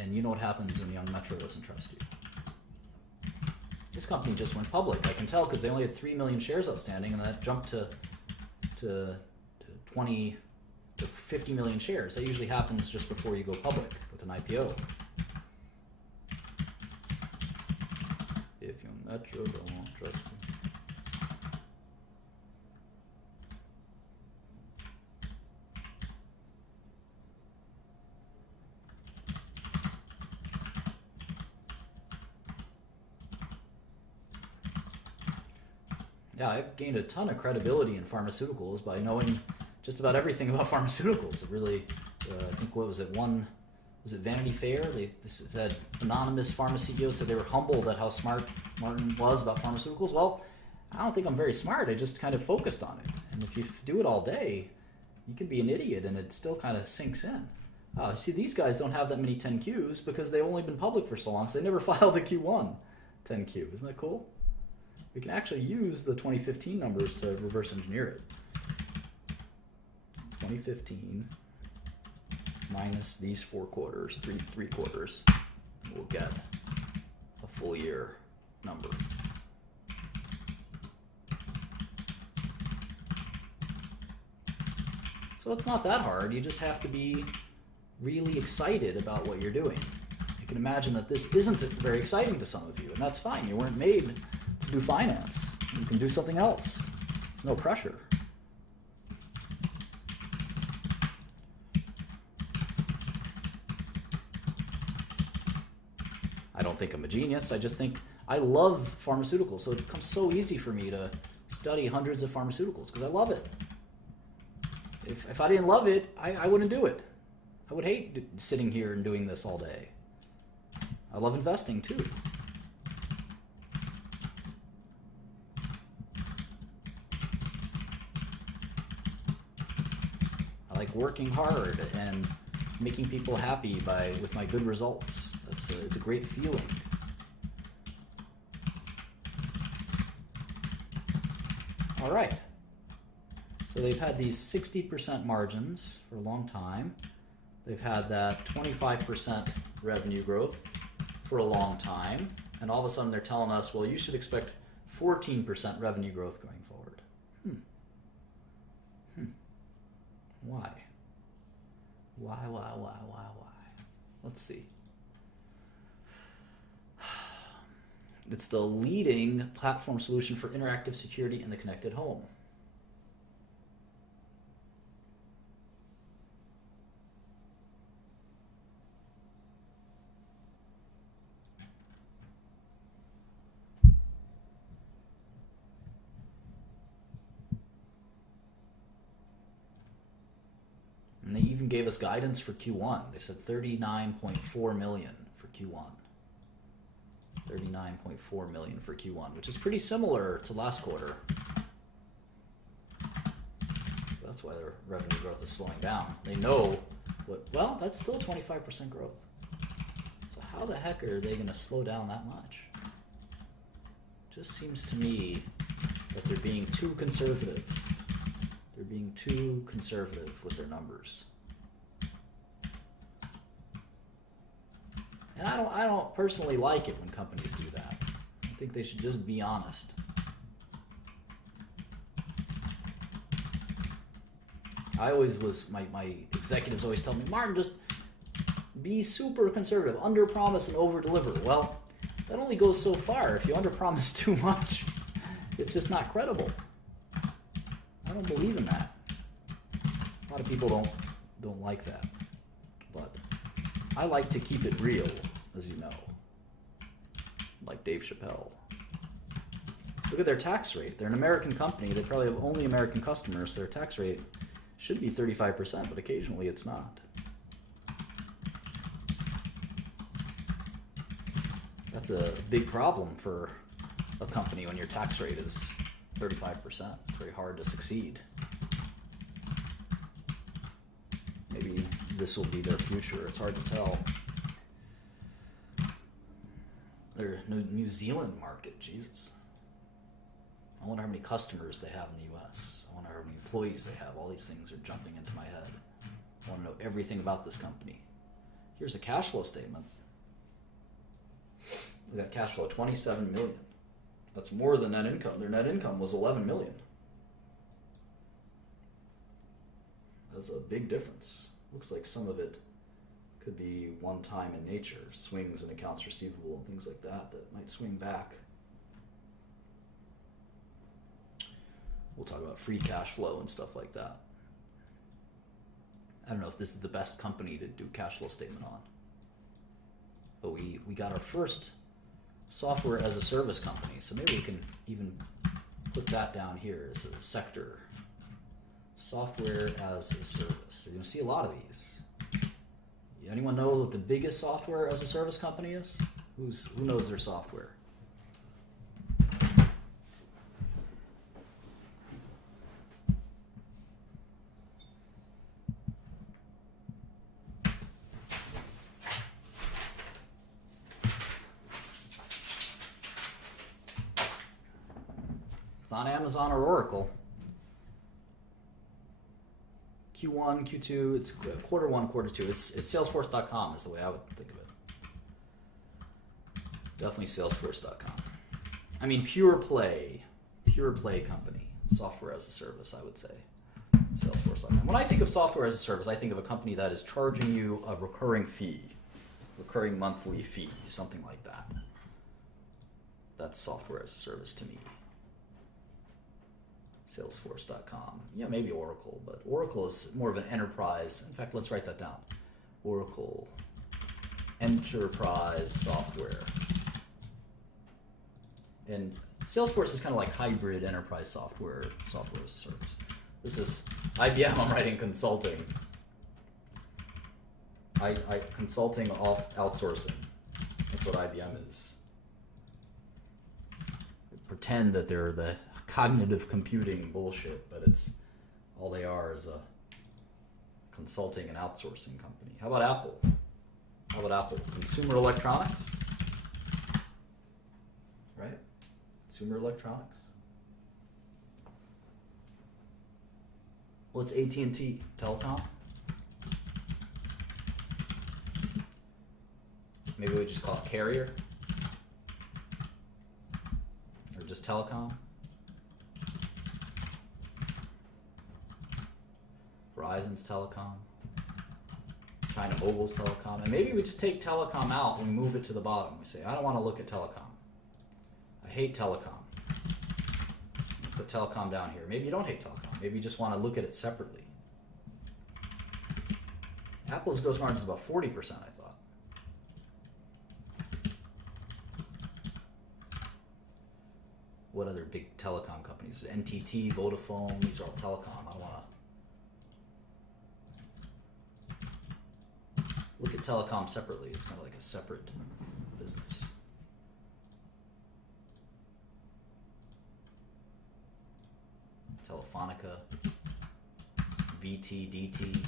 And you know what happens when Young Metro doesn't trust you. This company just went public. I can tell because they only had 3 million shares outstanding, and that jumped to 20 to 50 million shares. That usually happens just before you go public with an IPO. If Young Metro don't trust you. Yeah, I've gained a ton of credibility in pharmaceuticals by knowing just about everything about pharmaceuticals. It really, I think, what was it, was it Vanity Fair? They said anonymous pharma CEOs said they were humbled at how smart Martin was about pharmaceuticals. Well, I don't think I'm very smart. I just kind of focused on it. And if you do it all day, you can be an idiot and it still kind of sinks in. See, these guys don't have that many 10Qs because they've only been public for so long, so they never filed a Q1 10Q. Isn't that cool? We can actually use the 2015 numbers to reverse engineer it. 2015 minus these 4 quarters, three quarters, and we'll get a full year number. So it's not that hard. You just have to be really excited about what you're doing. You can imagine that this isn't very exciting to some of you, and that's fine. You weren't made to do finance. You can do something else. There's no pressure. I don't think I'm a genius. I just think I love pharmaceuticals, so it becomes so easy for me to study hundreds of pharmaceuticals because I love it. If I didn't love it, I wouldn't do it. I would hate sitting here and doing this all day. I love investing too. I like working hard and making people happy with my good results. It's a great feeling. All right. So they've had these 60% margins for a long time. They've had that 25% revenue growth for a long time. And all of a sudden they're telling us, well, you should expect 14% revenue growth going forward. Why? Why? Let's see. It's the leading platform solution for interactive security in the connected home. even gave us guidance for Q1. They said 39.4 million for Q1. 39.4 million for Q1, which is pretty similar to last quarter. That's why their revenue growth is slowing down. They know what, well, that's still 25% growth. So how the heck are they going to slow down that much? Just seems to me that they're being too conservative. They're being too conservative with their numbers. And I don't personally like it when companies do that. I think they should just be honest. I always was, my executives always tell me, Martin, just be super conservative, under promise and over deliver. Well, that only goes so far. If you under promise too much, it's just not credible. I don't believe in that. A lot of people don't like that. But I like to keep it real, as you know. Like Dave Chappelle. Look at their tax rate. They're an American company. They probably have only American customers. So their tax rate should be 35%, but occasionally it's not. That's a big problem for a company when your tax rate is 35%. It's very hard to succeed. Maybe this will be their future. It's hard to tell. Their New Zealand market, Jesus. I wonder how many customers they have in the U.S. I wonder how many employees they have. All these things are jumping into my head. I want to know everything about this company. Here's a cash flow statement. We got cash flow, 27 million. That's more than net income. Their net income was 11 million. That's a big difference. Looks like some of it could be one-time in nature, swings in accounts receivable and things like that might swing back. We'll talk about free cash flow and stuff like that. I don't know if this is the best company to do cash flow statement on. But we got our first software as a service company, so maybe we can even put that down here as a sector. Software as a service. You're going to see a lot of these. Anyone know what the biggest software as a service company is? Who knows their software? It's not Amazon or Oracle. Q1, Q2, it's quarter one, quarter two. It's Salesforce.com is the way I would think of it. Definitely Salesforce.com. I mean, pure play company. Software as a service, I would say. Salesforce.com. When I think of software as a service, I think of a company that is charging you a recurring fee, recurring monthly fee, something like that. That's software as a service to me. Salesforce.com. Yeah, maybe Oracle, but Oracle is more of an enterprise. In fact, let's write that down. Oracle Enterprise Software. And Salesforce is kind of like hybrid enterprise software as a service. This is IBM, I'm writing consulting. Consulting off outsourcing. That's what IBM is. Pretend that they're the cognitive computing bullshit, but it's all they are is a consulting and outsourcing company. How about Apple? Consumer electronics, right? Consumer electronics. What's AT&T? Telecom? Maybe we just call it carrier, or just telecom. Verizon's telecom, China Mobile's telecom, and maybe we just take telecom out and we move it to the bottom. We say, I don't want to look at telecom. I hate telecom. Put telecom down here. Maybe you don't hate telecom. Maybe you just want to look at it separately. Apple's gross margin is about 40%, I thought. What other big telecom companies? NTT, Vodafone, these are all telecom. I don't want to telecom separately. It's kind of like a separate business. Telefonica, VT, DT.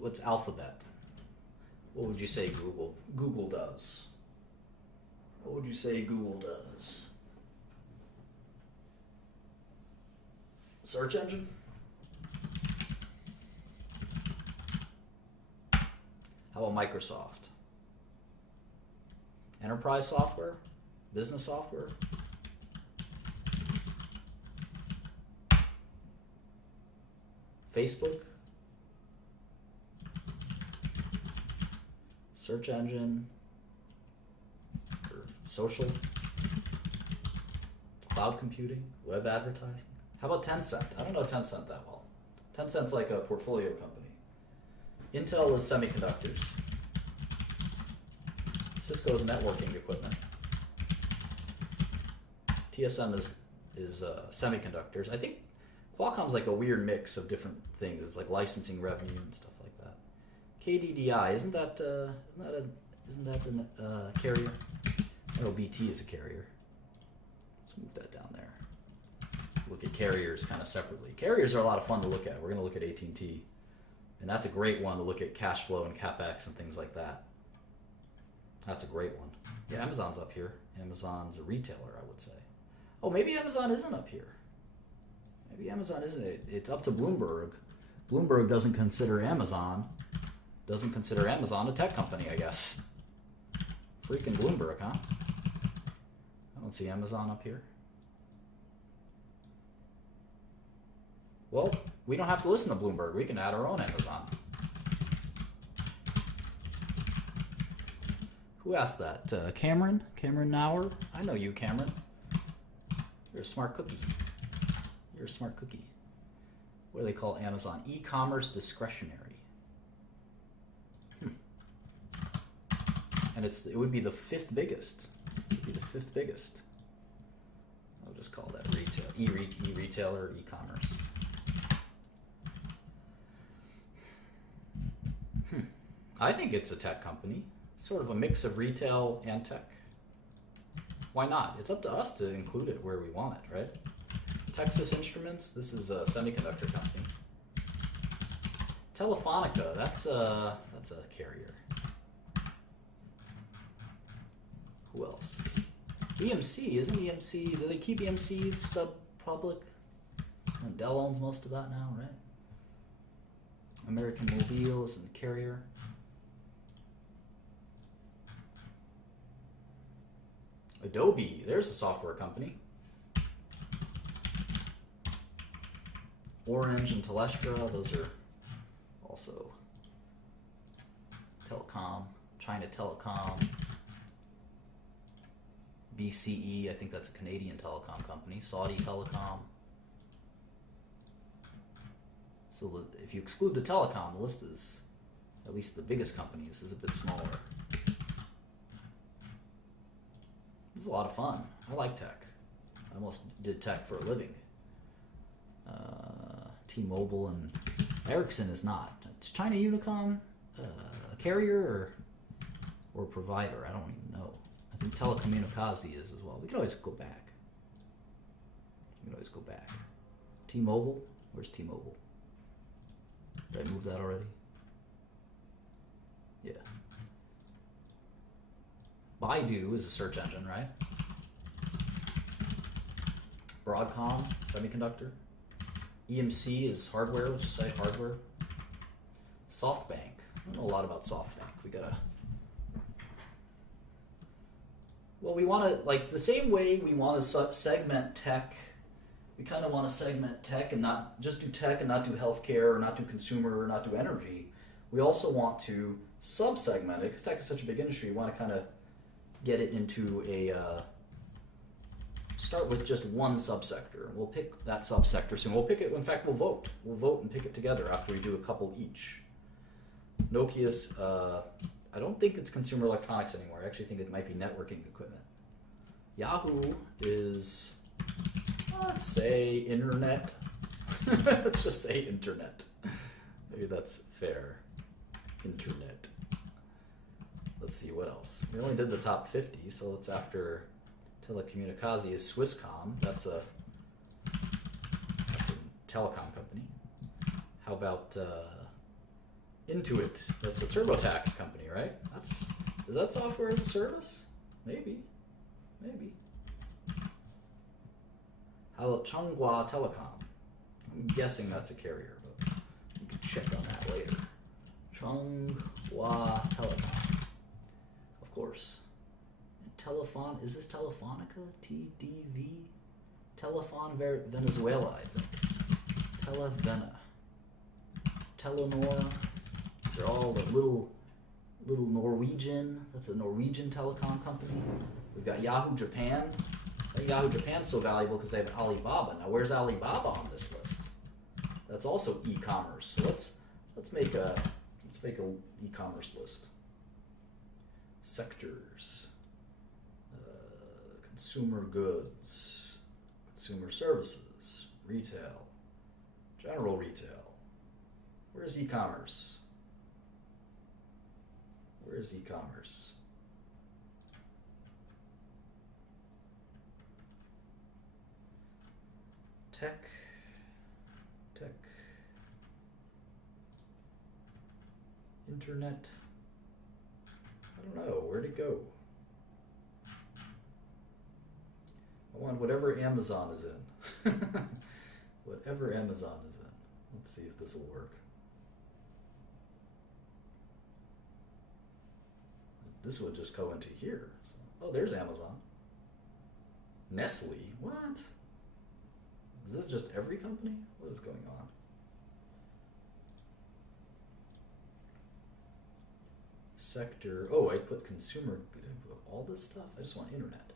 What's Alphabet? What would you say Google does? What would you say Google does? Search engine? How about Microsoft? Enterprise software? Business software? Facebook? Search engine? Or social? Cloud computing? Web advertising? How about Tencent? I don't know Tencent that well. Tencent's like a portfolio company. Intel is semiconductors. Cisco's networking equipment. TSM is semiconductors. I think Qualcomm's like a weird mix of different things. It's like licensing revenue and stuff like that. KDDI, isn't that a carrier? I know BT is a carrier. Let's move that down there. Look at carriers kind of separately. Carriers are a lot of fun to look at. We're going to look at AT&T. And that's a great one to look at cash flow and CapEx and things like that. That's a great one. Yeah, Amazon's up here. Amazon's a retailer, I would say. Oh, maybe Amazon isn't up here. Maybe Amazon isn't. It's up to Bloomberg. Bloomberg doesn't consider Amazon a tech company, I guess. Freaking Bloomberg, huh? I don't see Amazon up here. Well, we don't have to listen to Bloomberg. We can add our own Amazon. Who asked that? Cameron? Cameron Nauer? I know you, Cameron. You're a smart cookie. You're a smart cookie. What do they call Amazon? E-commerce discretionary. And it would be the fifth biggest. It would be the fifth biggest. I'll just call that retail. E-retailer, e-commerce. I think it's a tech company. It's sort of a mix of retail and tech. Why not? It's up to us to include it where we want it, right? Texas Instruments, this is a semiconductor company. Telefonica, that's a carrier. Who else? EMC, isn't EMC, do they keep EMC stub public? And Dell owns most of that now, right? American Mobile is a carrier. Adobe, there's a software company. Orange and Telestra, those are also telecom. China Telecom. BCE, I think that's a Canadian telecom company. Saudi Telecom. So if you exclude the telecom, the list is, at least the biggest companies, is a bit smaller. It's a lot of fun. I like tech. I almost did tech for a living. T-Mobile and Ericsson is not. Is China Unicom a carrier or provider? I don't even know. I think Telecommunicazi is as well. We can always go back. T-Mobile? Where's T-Mobile? Did I move that already? Yeah. Baidu is a search engine, right? Broadcom, semiconductor. EMC is hardware, let's just say hardware. SoftBank. I don't know a lot about SoftBank. We want to, like, the same way we want to segment tech, we kind of want to segment tech and not just do tech and not do healthcare or not do consumer or not do energy. We also want to sub-segment it, because tech is such a big industry. We want to kind of get it into a, start with just one subsector. We'll pick that subsector soon. We'll pick it, in fact, we'll vote. We'll vote and pick it together after we do a couple each. Nokia's, I don't think it's consumer electronics anymore. I actually think it might be networking equipment. Yahoo is, Let's say internet. Let's just say internet. Maybe that's fair. Internet. Let's see what else. We only did the top 50, so it's after Telecomunicatie is Swisscom. That's a telecom company. How about Intuit? That's a TurboTax company, right? Is that software as a service? Maybe. How about Changhua Telecom? I'm guessing that's a carrier, but you can check on that later. Changhua Telecom, of course. And is this Telefonica? TDV? Telefon Venezuela, I think. Televena. Telenor. These are all the little Norwegian. That's a Norwegian telecom company. We've got Yahoo Japan. I think Yahoo Japan's so valuable because they have Alibaba. Now, where's Alibaba on this list? That's also e-commerce. So let's make a e-commerce list. Sectors. Consumer goods, consumer services, retail, general retail. Where's e-commerce? Where's e-commerce? Tech, internet. I don't know, where'd it go? I want whatever Amazon is in. Whatever Amazon is in. Let's see if this will work. This would just go into here. So, oh, there's Amazon. Nestle. What? Is this just every company? What is going on? Sector. Oh, I put consumer. Did I put all this stuff? I just want internet.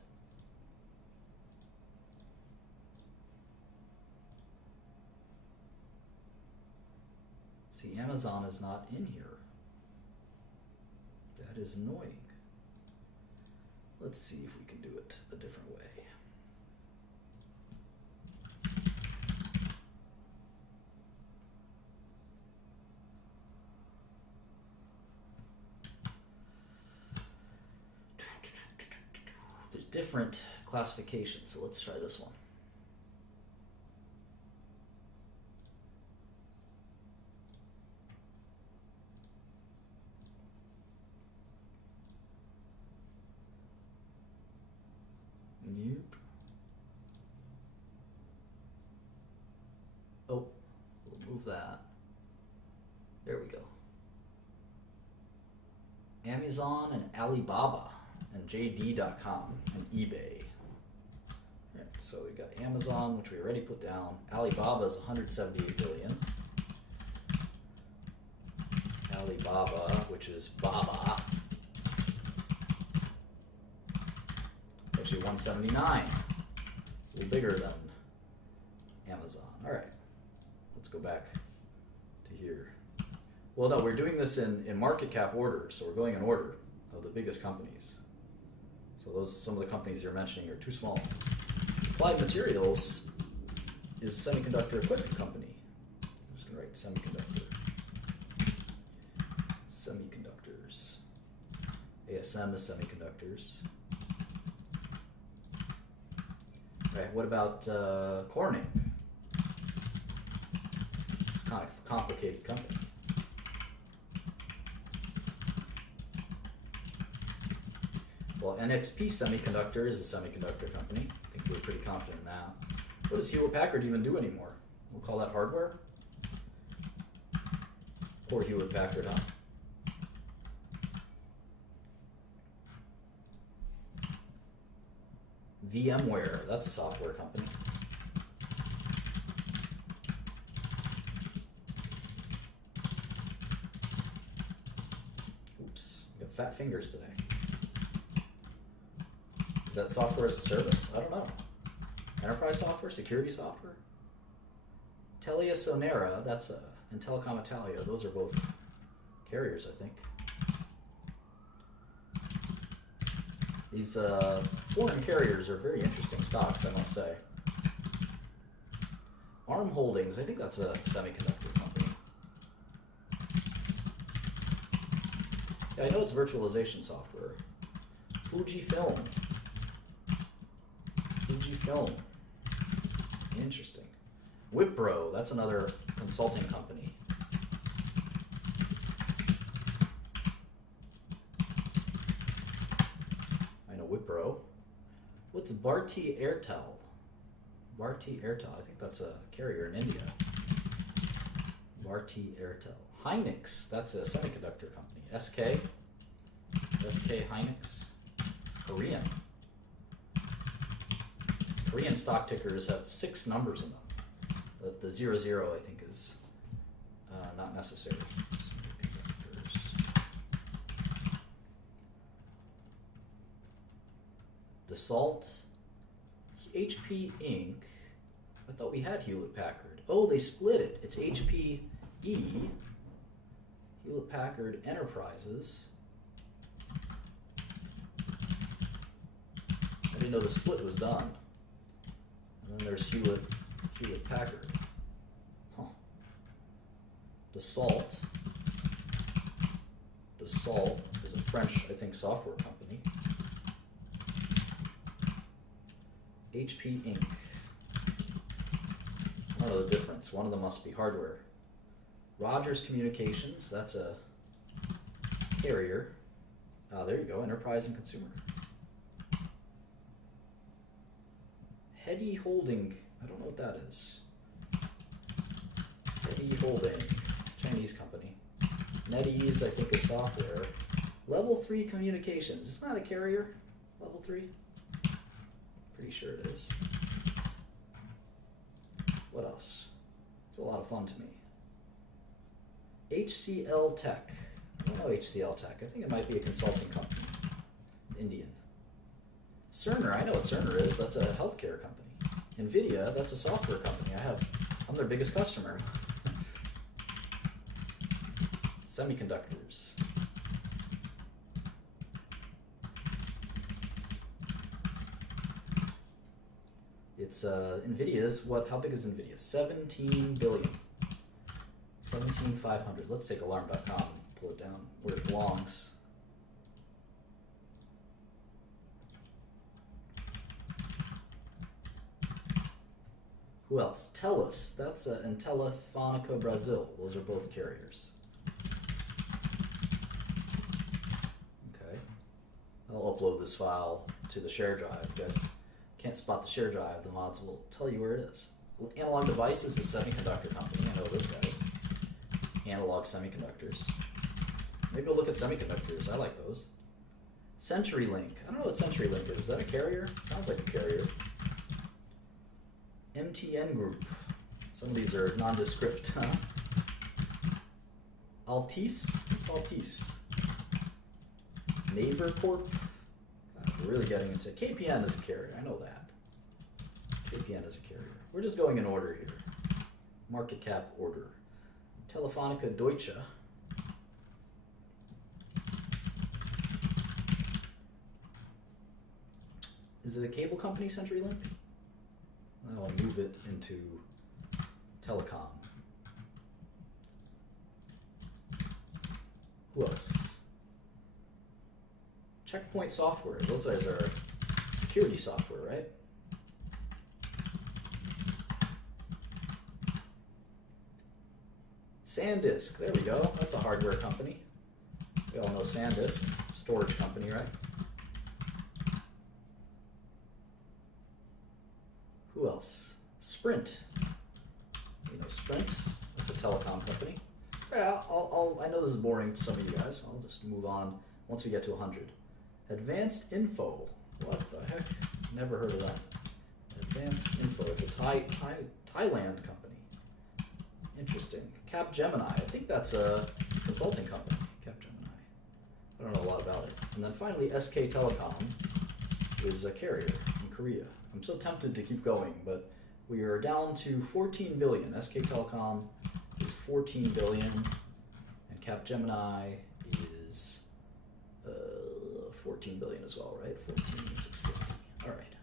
See, Amazon is not in here. That is annoying. Let's see if we can do it a different way. There's different classifications, so let's try this one. Oh, we'll move that. There we go. Amazon and Alibaba and JD.com and eBay. Right, so we got Amazon, which we already put down. Alibaba is 178 billion. Alibaba, which is Baba, actually 179. A little bigger than Amazon. All right, let's go back to here. Well, no, we're doing this in market cap order, so we're going in order of the biggest companies. So some of the companies you're mentioning are too small. Applied Materials is semiconductor equipment company. I'm just going to write semiconductor. Semiconductors. ASM is semiconductors. Right, what about Corning? It's kind of a complicated company. Well, NXP Semiconductor is a semiconductor company. I think we're pretty confident in that. What does Hewlett-Packard even do anymore? We'll call that hardware? Poor Hewlett-Packard, huh? VMware, that's a software company. Oops, we got fat fingers today. Is that software as a service? I don't know. Enterprise software, security software? TeliaSonera, that's and Telecom Italia, those are both carriers, I think. These foreign carriers are very interesting stocks, I must say. ARM Holdings, I think that's a semiconductor company. Yeah, I know it's virtualization software. Fujifilm. Fujifilm. Interesting. Wipro, that's another consulting company. I know Wipro. What's Bharti Airtel? Bharti Airtel, I think that's a carrier in India. Bharti Airtel. Hynix, that's a semiconductor company. SK Hynix, Korean. Korean stock tickers have 6 numbers in them. But the 00 I think is not necessary. Semiconductors. Dassault, HP Inc. I thought we had Hewlett Packard. Oh, they split it. It's HPE, Hewlett Packard Enterprises. I didn't know the split was done. And then there's Hewlett Packard. Huh. Dassault is a French, I think, software company. HP Inc. I don't know the difference. One of them must be hardware. Rogers Communications, that's a carrier. There you go, enterprise and consumer. Heady Holding, I don't know what that is. Heady Holding, Chinese company. NetEase, I think, is software. Level 3 Communications, it's not a carrier, Level 3? Pretty sure it is. What else? It's a lot of fun to me. HCL Tech. I don't know HCL Tech. I think it might be a consulting company. Indian. Cerner, I know what Cerner is. That's a healthcare company. NVIDIA, that's a software company. I'm their biggest customer. Semiconductors. It's NVIDIA's, how big is NVIDIA? 17 billion. 17,500. Let's take alarm.com and pull it down where it belongs. Who else? TELUS. That's and Telefónica Brazil. Those are both carriers. Okay. I'll upload this file to the share drive. You guys can't spot the share drive. The mods will tell you where it is. Analog Devices is a semiconductor company. I know those guys. Analog Semiconductors. Maybe we'll look at semiconductors. I like those. CenturyLink. I don't know what CenturyLink is. Is that a carrier? Sounds like a carrier. MTN Group. Some of these are nondescript. Altice? What's Altice? Naver Corp. We're really getting into KPN as a carrier. I know that. KPN is a carrier. We're just going in order here. Market cap order. Telefonica Deutsche. Is it a cable company, CenturyLink? I want to move it into telecom. Who else? Checkpoint Software. Those guys are security software, right? SanDisk. There we go. That's a hardware company. We all know SanDisk. Storage company, right? Who else? Sprint. You know Sprint? That's a telecom company. Yeah, I know this is boring to some of you guys. I'll just move on once we get to 100. Advanced Info. What the heck? Never heard of that. Advanced Info. It's a Thailand company. Interesting. Capgemini. I think that's a consulting company. Capgemini. I don't know a lot about it. And then finally, SK Telecom is a carrier in Korea. I'm so tempted to keep going, but we are down to 14 billion. SK Telecom is 14 billion, and Capgemini is 14 billion as well, right? 14,650. All right.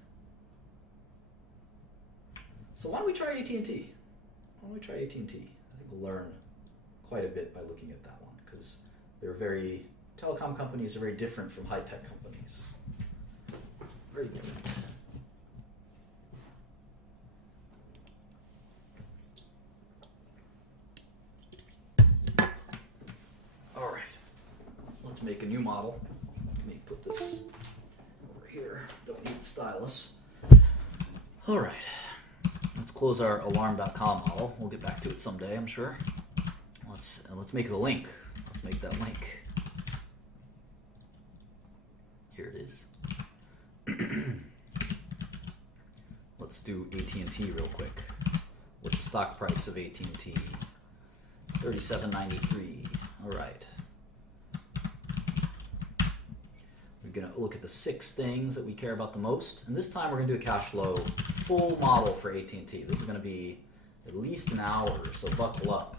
So why don't we try AT&T? why don't we try AT&T? I think we'll learn quite a bit by looking at that one, because telecom companies are very different from high-tech companies. Very different. All right, let's make a new model. Let me put this over here. Don't need the stylus. All right, let's close our alarm.com model. We'll get back to it someday, I'm sure. Let's make the link. Let's make that link. Here it is. Let's do AT&T real quick. What's the stock price of AT&T? It's $37.93. All right. We're going to look at the 6 things that we care about the most. And this time we're going to do a cash flow full model for AT&T. This is going to be at least an hour, so buckle up.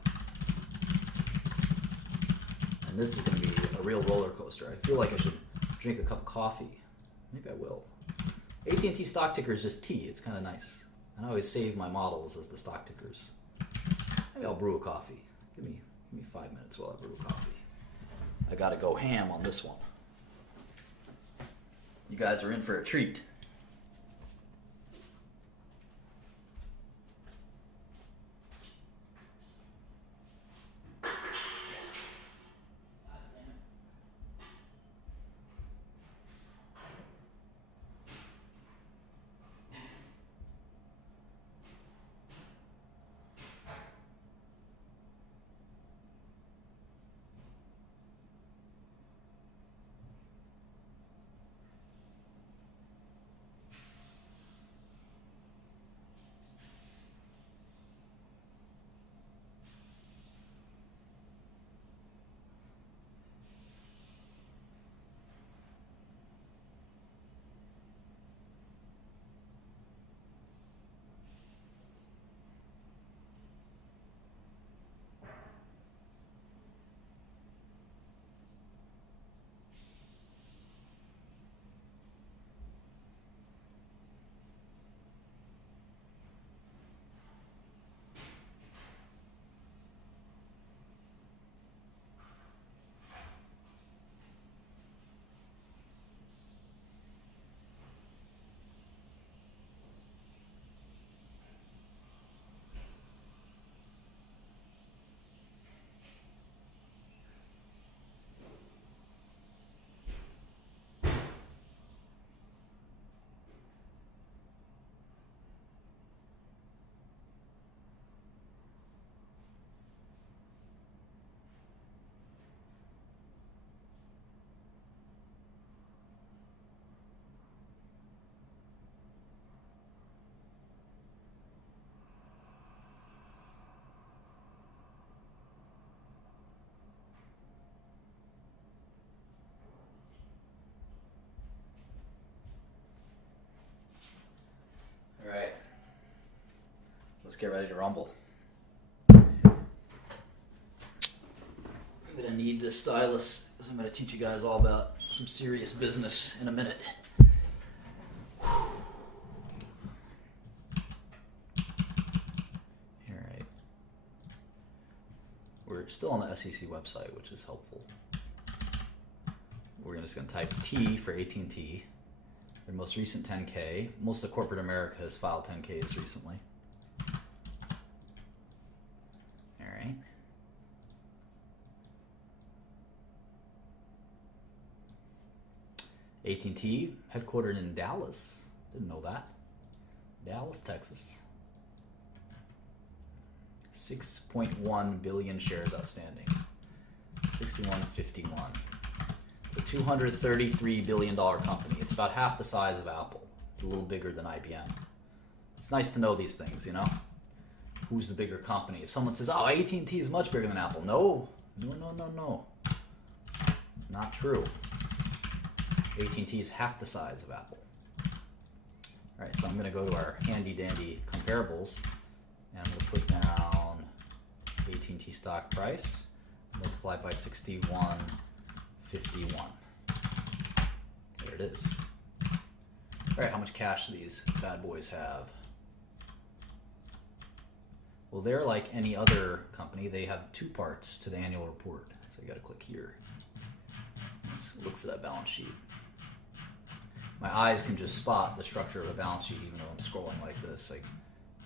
And this is going to be a real roller coaster. I feel like I should drink a cup of coffee. Maybe I will. AT&T stock ticker is just T. It's kind of nice. And I always save my models as the stock tickers. Maybe I'll brew a coffee. Give me 5 minutes while I brew a coffee. I got to go ham on this one. You guys are in for a treat. All right. Let's get ready to rumble. I'm going to need this stylus because I'm going to teach you guys all about some serious business in a minute. All right. We're still on the SEC website, which is helpful. We're just going to type T for AT&T. Their most recent 10K. Most of corporate America has filed 10Ks recently. All right. AT&T, headquartered in Dallas. Didn't know that. Dallas, Texas. 6.1 billion shares outstanding. 61.51. It's a $233 billion company. It's about half the size of Apple. It's a little bigger than IBM. It's nice to know these things, you know? Who's the bigger company? If someone says, oh, AT&T is much bigger than Apple. No. Not true. AT&T is half the size of Apple. All right, so I'm going to go to our handy-dandy comparables, and I'm going to put down AT&T stock price, multiplied by 61.51. There it is. All right, how much cash do these bad boys have? Well, they're like any other company. They have two parts to the annual report. So you got to click here. Let's look for that balance sheet. My eyes can just spot the structure of a balance sheet even though I'm scrolling like this. I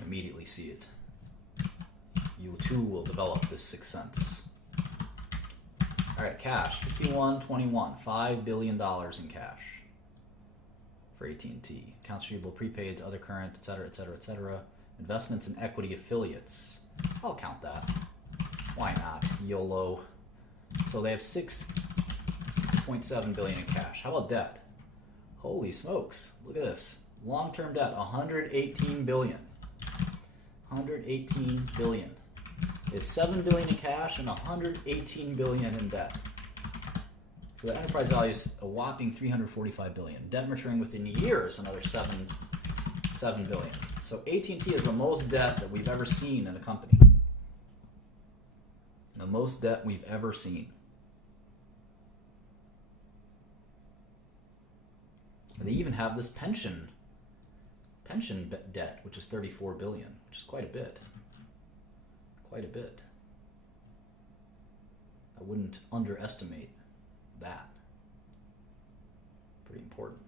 immediately see it. You too will develop this sixth sense. All right, cash, 51.21, $5 billion in cash for AT&T. Accounts receivable, prepaids, other current, et cetera, et cetera, et cetera. Investments in equity affiliates. I'll count that. Why not? YOLO. So they have $6.7 billion in cash. How about debt? Holy smokes. Look at this. Long-term debt, $118 billion. $118 billion. They have $7 billion in cash and $118 billion in debt. So the enterprise value is a whopping $345 billion. Debt maturing within a year is another $7 billion. So AT&T is the most debt that we've ever seen in a company. The most debt we've ever seen. And they even have this pension debt, which is $34 billion, which is quite a bit. Quite a bit. I wouldn't underestimate that. Pretty important.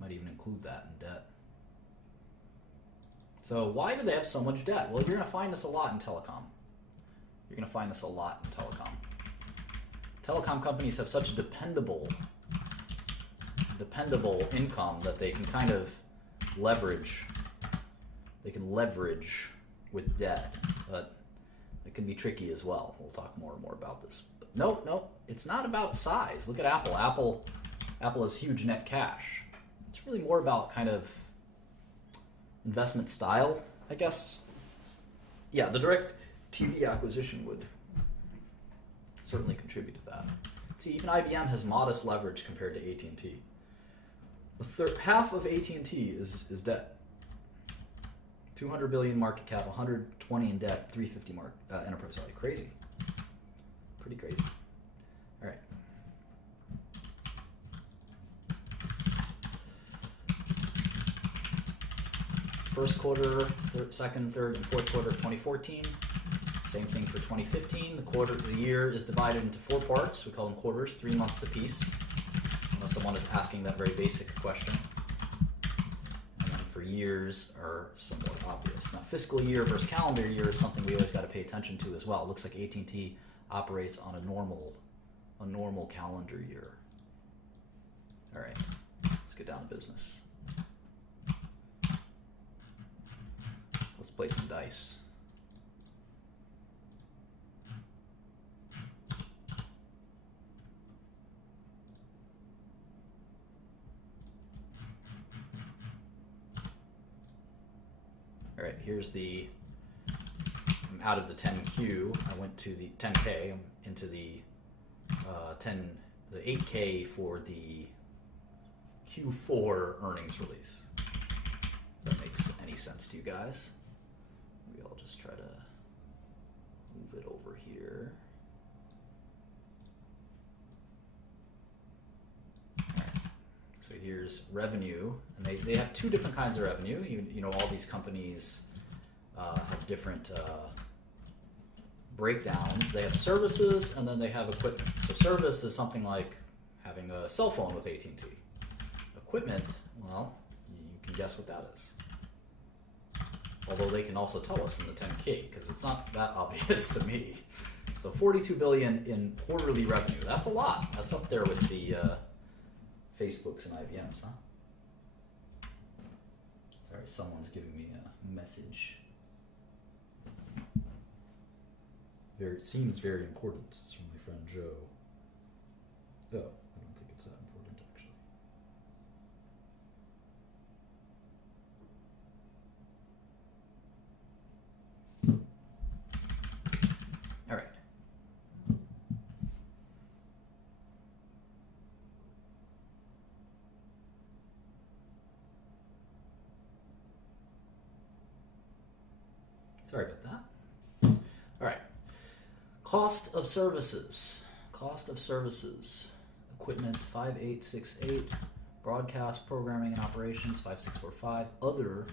Might even include that in debt. So why do they have so much debt? Well, you're going to find this a lot in telecom. You're going to find this a lot in telecom. Telecom companies have such dependable income that they can kind of leverage. They can leverage with debt, but it can be tricky as well. We'll talk more and more about this. But no, it's not about size. Look at Apple. Apple has huge net cash. It's really more about kind of investment style, I guess. Yeah, the direct TV acquisition would certainly contribute to that. See, even IBM has modest leverage compared to AT&T. Half of AT&T is debt. 200 billion market cap, 120 in debt, 350 enterprise value. Crazy. Pretty crazy. All right. First quarter, second, third, and fourth quarter of 2014. Same thing for 2015. The year is divided into 4 parts. We call them quarters, 3 months apiece. Unless someone is asking that very basic question. And then for years are somewhat obvious. Now, fiscal year versus calendar year is something we always got to pay attention to as well. It looks like AT&T operates on a normal calendar year. All right, let's get down to business. Let's play some dice. All right, here's I'm out of the 10Q. I went to the 10K. I'm into the 8K for the Q4 earnings release. If that makes any sense to you guys. Maybe I'll just try to move it over here. All right. So here's revenue, and they have 2 different kinds of revenue. You know, all these companies have different breakdowns. They have services, and then they have equipment. So service is something like having a cell phone with AT&T. Equipment, well, you can guess what that is. Although they can also tell us in the 10K, because it's not that obvious to me. So 42 billion in quarterly revenue. That's a lot. That's up there with the Facebooks and IBMs, huh? Sorry, someone's giving me a message. It seems very important. It's from my friend Joe. Oh, I don't think it's that important, actually. All right. Sorry about that. All right. Cost of services. Equipment 5868. broadcast, programming and operations, 5645, other,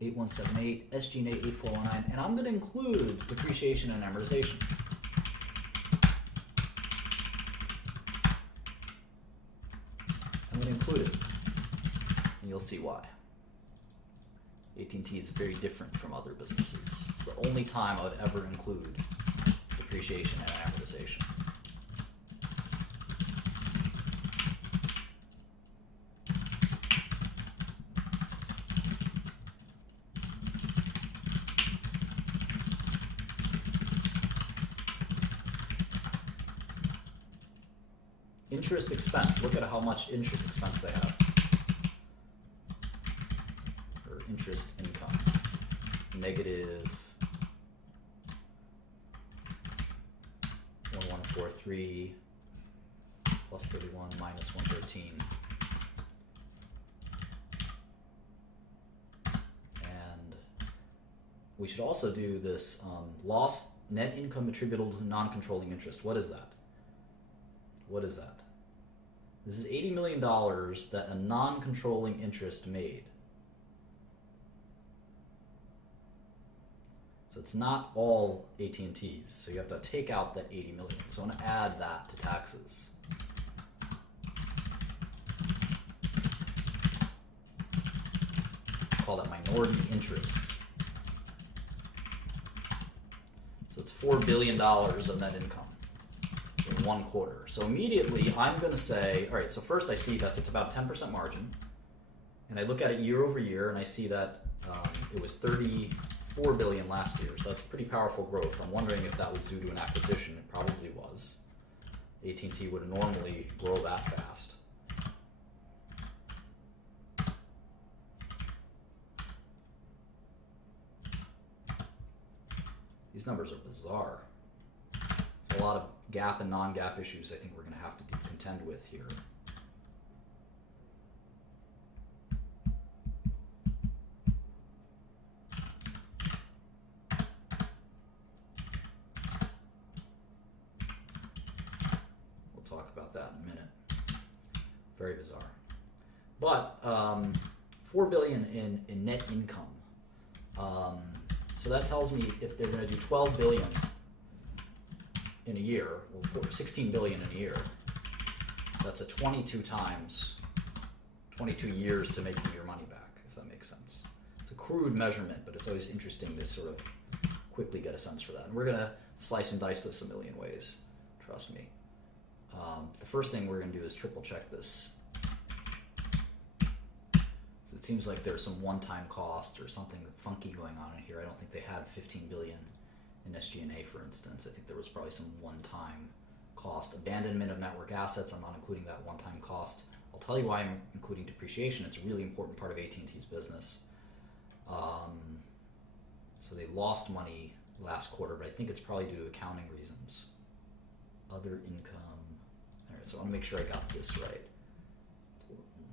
8178, SG&A, 8419, and I'm going to include depreciation and amortization. I'm going to include it, and you'll see why. AT&T is very different from other businesses. It's the only time I would ever include depreciation and amortization. Interest expense. Look at how much interest expense they have. Or interest income. Negative 1143 plus 31 minus 113. And we should also do this loss net income attributable to non-controlling interest. What is that? What is that? This is $80 million that a non-controlling interest made. So it's not all AT&T's. So you have to take out that 80 million. So I'm going to add that to taxes. Call that minority interest. So it's $4 billion of net income in 1 quarter. So immediately I'm going to say, all right, so first I see that's it's about 10% margin. And I look at it year over year and I see that it was 34 billion last year. So that's pretty powerful growth. I'm wondering if that was due to an acquisition. It probably was. AT&T would normally grow that fast. These numbers are bizarre. There's a lot of GAAP and non-GAAP issues I think we're going to have to contend with here. We'll talk about that in a minute. Very bizarre. But 4 billion in net income. So that tells me if they're going to do 12 billion in a year, or 16 billion in a year, that's a 22 years to making your money back, if that makes sense. It's a crude measurement, but it's always interesting to sort of quickly get a sense for that. And we're going to slice and dice this a million ways, trust me. The first thing we're going to do is triple check this. It seems like there's some one-time cost or something funky going on in here. I don't think they had 15 billion in SG&A, for instance. I think there was probably some one-time cost. Abandonment of network assets, I'm not including that one-time cost. I'll tell you why I'm including depreciation. It's a really important part of AT&T's business. So they lost money last quarter, but I think it's probably due to accounting reasons. Other income. All right, so I want to make sure I got this right.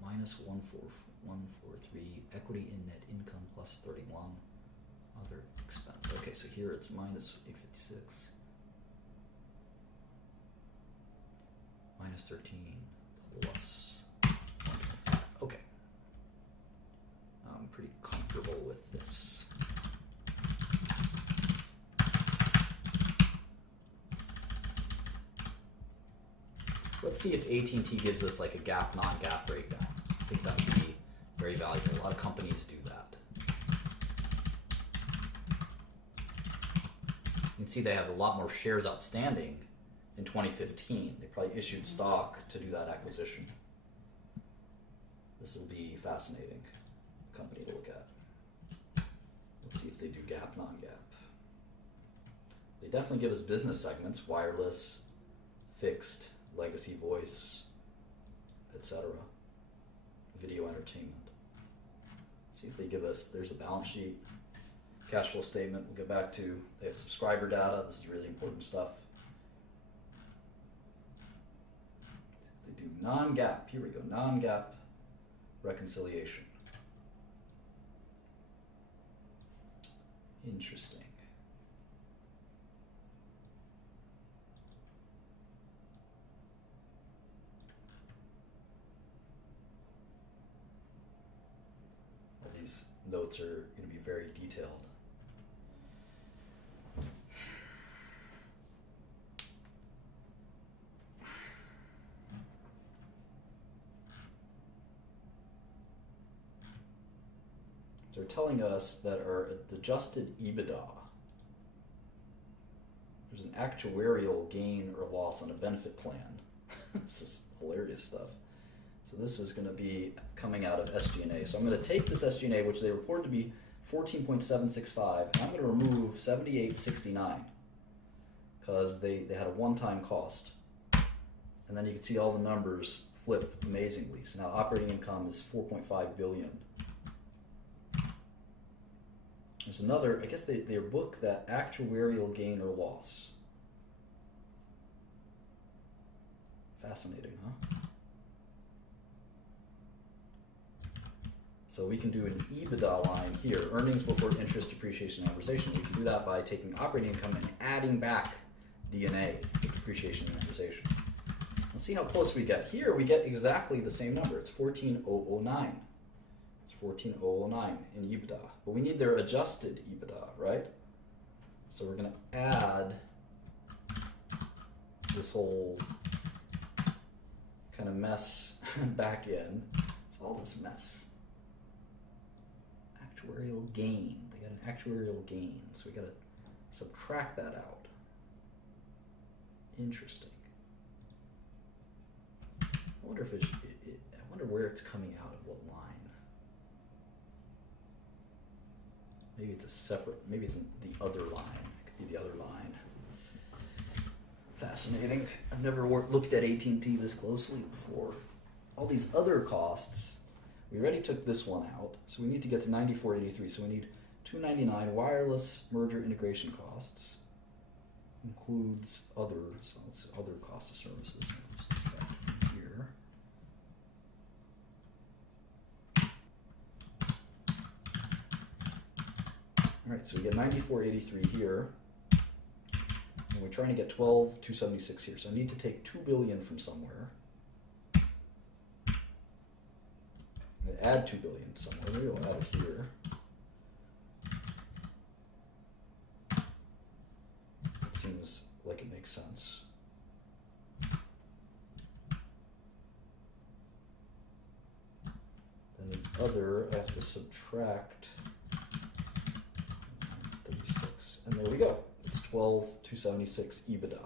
Minus 143, equity in net income plus 31, other expense. Okay, so here it's minus 856, minus 13, plus 125. Okay. I'm pretty comfortable with this. Let's see if AT&T gives us like a GAAP, non-GAAP breakdown. I think that would be very valuable. A lot of companies do that. You can see they have a lot more shares outstanding in 2015. They probably issued stock to do that acquisition. This will be fascinating company to look at. Let's see if they do GAAP, non-GAAP. They definitely give us business segments, wireless, fixed, legacy voice, etc. Video entertainment. See if they give us, there's a balance sheet, cash flow statement we'll get back to. They have subscriber data. This is really important stuff. See if they do non-GAAP. Here we go, non-GAAP reconciliation. Interesting. notes are going to be very detailed. So they're telling us that our adjusted EBITDA, there's an actuarial gain or loss on a benefit plan. This is hilarious stuff. So this is going to be coming out of SG&A. So I'm going to take this SG&A, which they reported to be 14.765, and I'm going to remove 78.69 because they had a one-time cost. And then you can see all the numbers flip amazingly. So now operating income is 4.5 billion. There's another, I guess they book that actuarial gain or loss. Fascinating, huh? So we can do an EBITDA line here, earnings before interest, depreciation, and amortization. We can do that by taking operating income and adding back D&A, depreciation and amortization. We'll see how close we get. Here we get exactly the same number. It's 14,009. 14,009 in EBITDA, but we need their adjusted EBITDA, right? So we're going to add this whole kind of mess back in. It's all this mess. Actuarial gain. They got an actuarial gain, so we got to subtract that out. Interesting. I wonder if I wonder where it's coming out of what line. Maybe it's a separate, maybe it's in the other line. It could be the other line. Fascinating. I've never looked at AT&T this closely before. All these other costs, we already took this one out, so we need to get to 94.83. So we need 299 wireless merger integration costs. Includes other, so it's other cost of services. Just subtract from here. Alright, so we get 94.83 here, and we're trying to get 12,276 here. So I need to take 2 billion from somewhere, and add 2 billion somewhere. Maybe we'll add it here. It seems like it makes sense. Then the other, I have to subtract 36, and there we go. It's 12,276 EBITDA.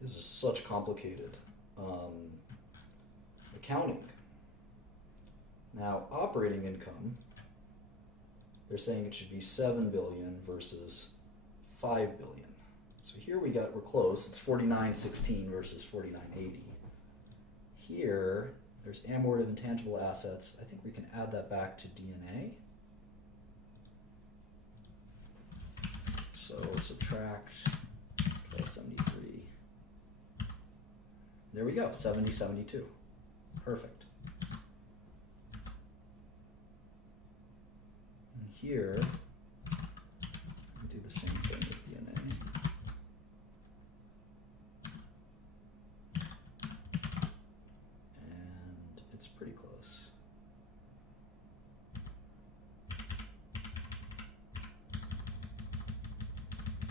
This is such complicated accounting. Now, operating income, they're saying it should be 7 billion versus 5 billion. So here we're close. It's 49.16 versus 49.80. Here, there's amortization of intangible assets. I think we can add that back to D&A. So subtract 1273. There we go, 70.72. Perfect. And here, we do the same thing with D&A. And it's pretty close.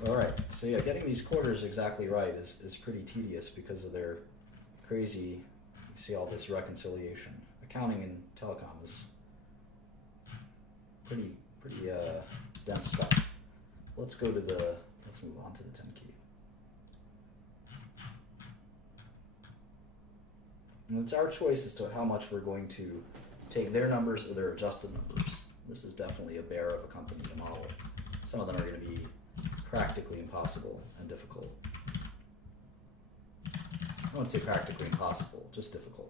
All right, so yeah, getting these quarters exactly right is pretty tedious because of their crazy, you see all this reconciliation. Accounting in telecom is pretty dense stuff. Let's move on to the 10 key. And it's our choice as to how much we're going to take their numbers or their adjusted numbers. This is definitely a bear of a company to model. Some of them are going to be practically impossible and difficult. I wouldn't say practically impossible, just difficult.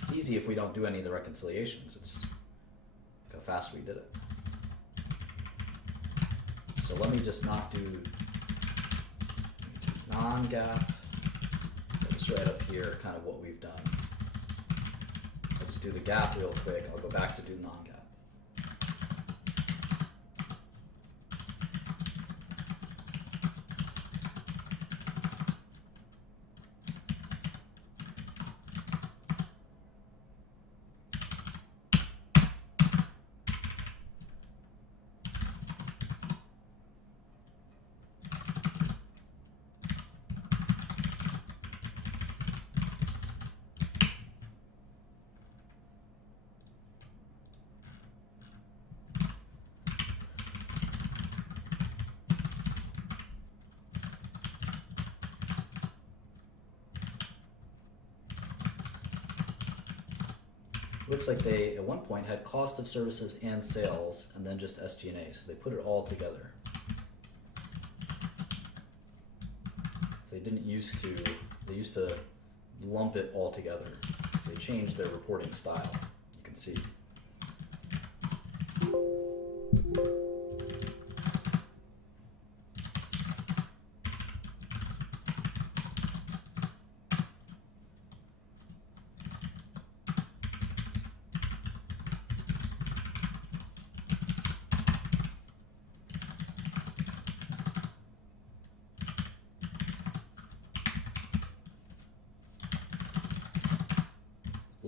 It's easy if we don't do any of the reconciliations. It's how fast we did it. So let me just not non-GAAP. I'll just write up here kind of what we've done. I'll just do the GAAP real quick. I'll go back to do non-GAAP. Looks like they, at one point, had cost of services and sales, and then just SG&A, so they put it all together. So they used to lump it all together. So they changed their reporting style, you can see.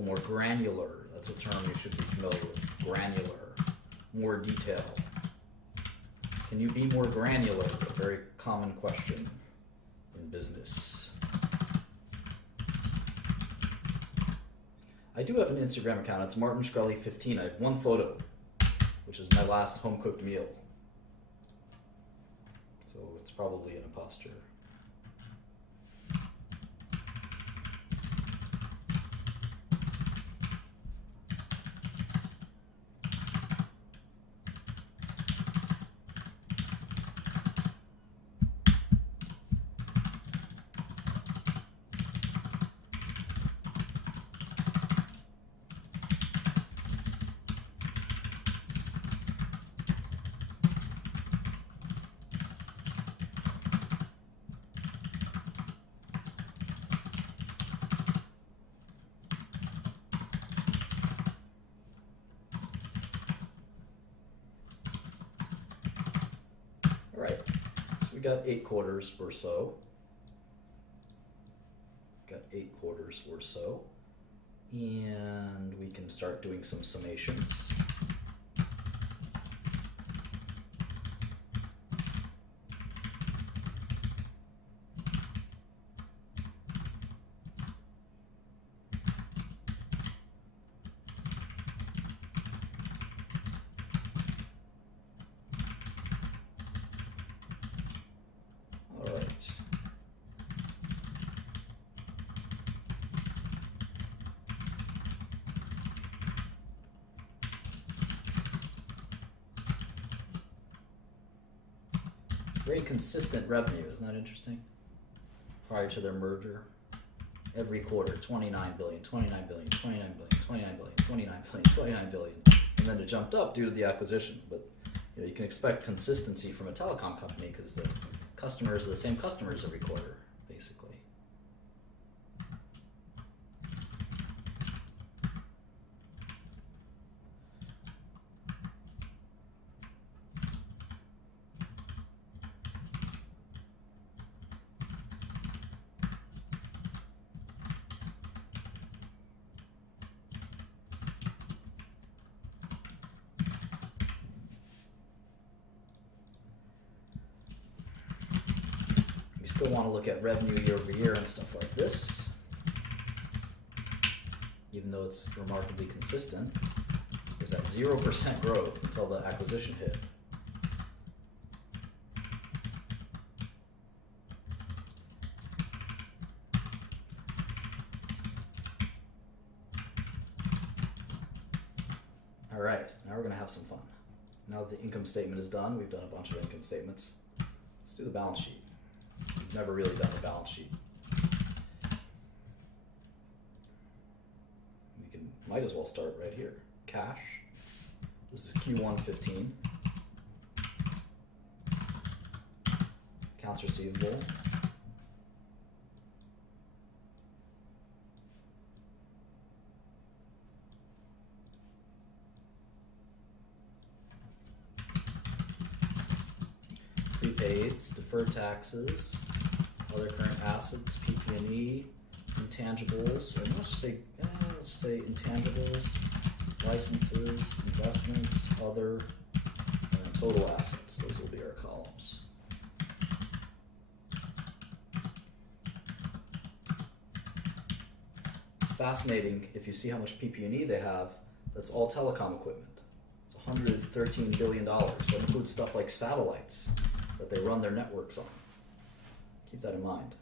More granular, that's a term you should be familiar with. Granular, more detail. Can you be more granular? A very common question in business. I do have an Instagram account. It's Martin Shkreli 15. I have one photo, which is my last home cooked meal. So it's probably an imposter. Right, so we got 8 quarters or so. And we can start doing some summations. Very consistent revenue, isn't that interesting? Prior to their merger, every quarter, 29 billion, 29 billion, 29 billion, 29 billion, 29 billion, 29 billion, and then it jumped up due to the acquisition. But you can expect consistency from a telecom company because the customers are the same customers every quarter, basically. Still want to look at revenue year over year and stuff like this, even though it's remarkably consistent. There's that 0% growth until the acquisition hit. All right, now we're going to have some fun. Now that the income statement is done, we've done a bunch of income statements. Let's do the balance sheet. We've never really done a balance sheet. Might as well start right here. Cash. This is Q1 15. Accounts receivable. prepaids, deferred taxes, other current assets, PP&E, intangibles, and let's say intangibles, licenses, investments, other, and total assets. Those will be our columns. It's fascinating if you see how much PP&E they have. That's all telecom equipment. It's $113 billion. That includes stuff like satellites that they run their networks on. Keep that in mind.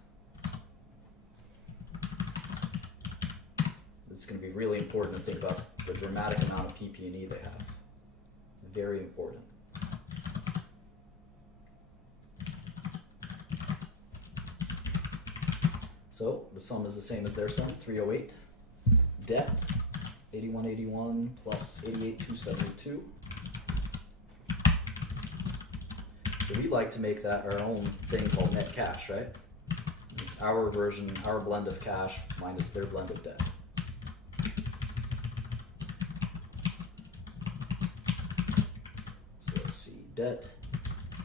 It's going to be really important to think about the dramatic amount of PP&E they have. Very important. So the sum is the same as their sum, 308. Debt, 8181 plus 88272. So we like to make that our own thing called net cash, right? It's our version, our blend of cash minus their blend of debt. So let's see, debt,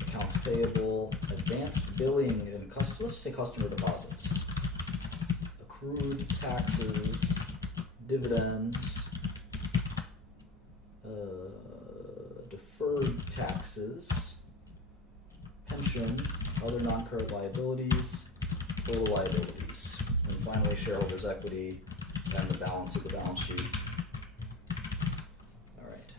accounts payable, advanced billing, and let's say customer deposits, accrued taxes, dividends, deferred taxes, pension, other non-current liabilities, total liabilities, and finally shareholders' equity and the balance of the balance sheet. All right.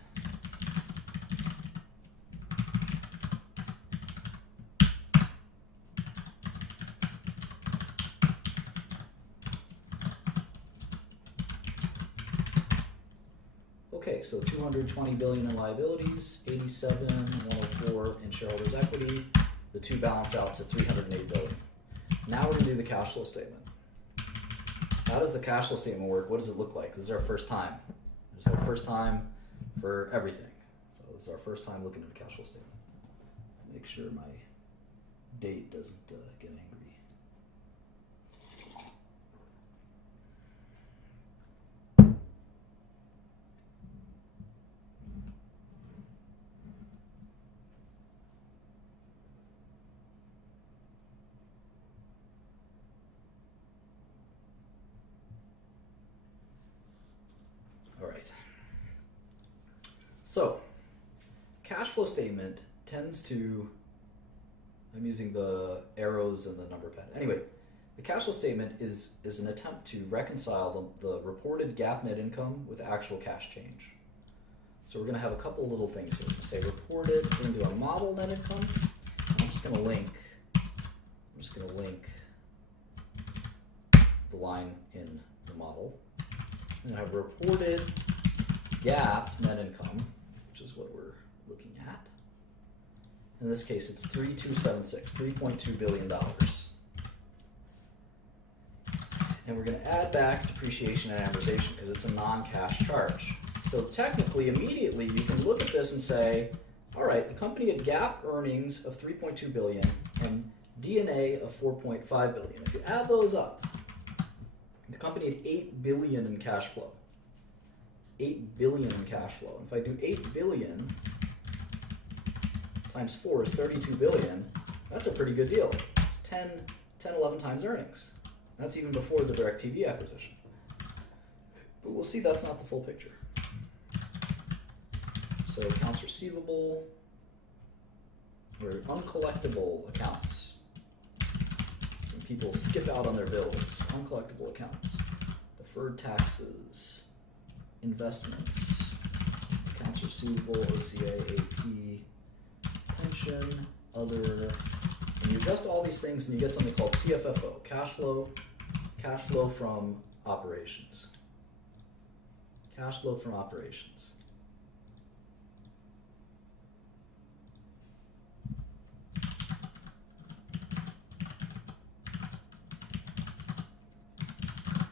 Okay, so 220 billion in liabilities, 87, 104 in shareholders' equity. The two balance out to 308 billion. Now we're going to do the cash flow statement. How does the cash flow statement work? What does it look like? This is our first time. This is our first time for everything. So this is our first time looking at the cash flow statement. Make sure my date doesn't get angry. So, cash flow statement tends to, I'm using the arrows and the number pad. Anyway, the cash flow statement is an attempt to reconcile the reported GAAP net income with actual cash change. So we're going to have a couple little things here. We're going to say reported, we're going to do our model net income. I'm just going to link the line in the model. I'm going to have reported GAAP net income, which is what we're looking at. In this case, it's 3276, $3.2 billion. And we're going to add back depreciation and amortization because it's a non-cash charge. So technically, immediately, you can look at this and say, all right, the company had GAAP earnings of 3.2 billion and D&A of 4.5 billion. If you add those up, the company had 8 billion in cash flow. 8 billion in cash flow. And if I do 8 billion times 4 is 32 billion, that's a pretty good deal. It's 11 times earnings. That's even before the DirecTV acquisition. But we'll see that's not the full picture. So accounts receivable, or uncollectible accounts. Some people skip out on their bills. Uncollectible accounts. Deferred taxes. Investments, accounts receivable, OCA, AP, pension, other, and you adjust all these things and you get something called CFFO, cash flow from operations. Cash flow from operations.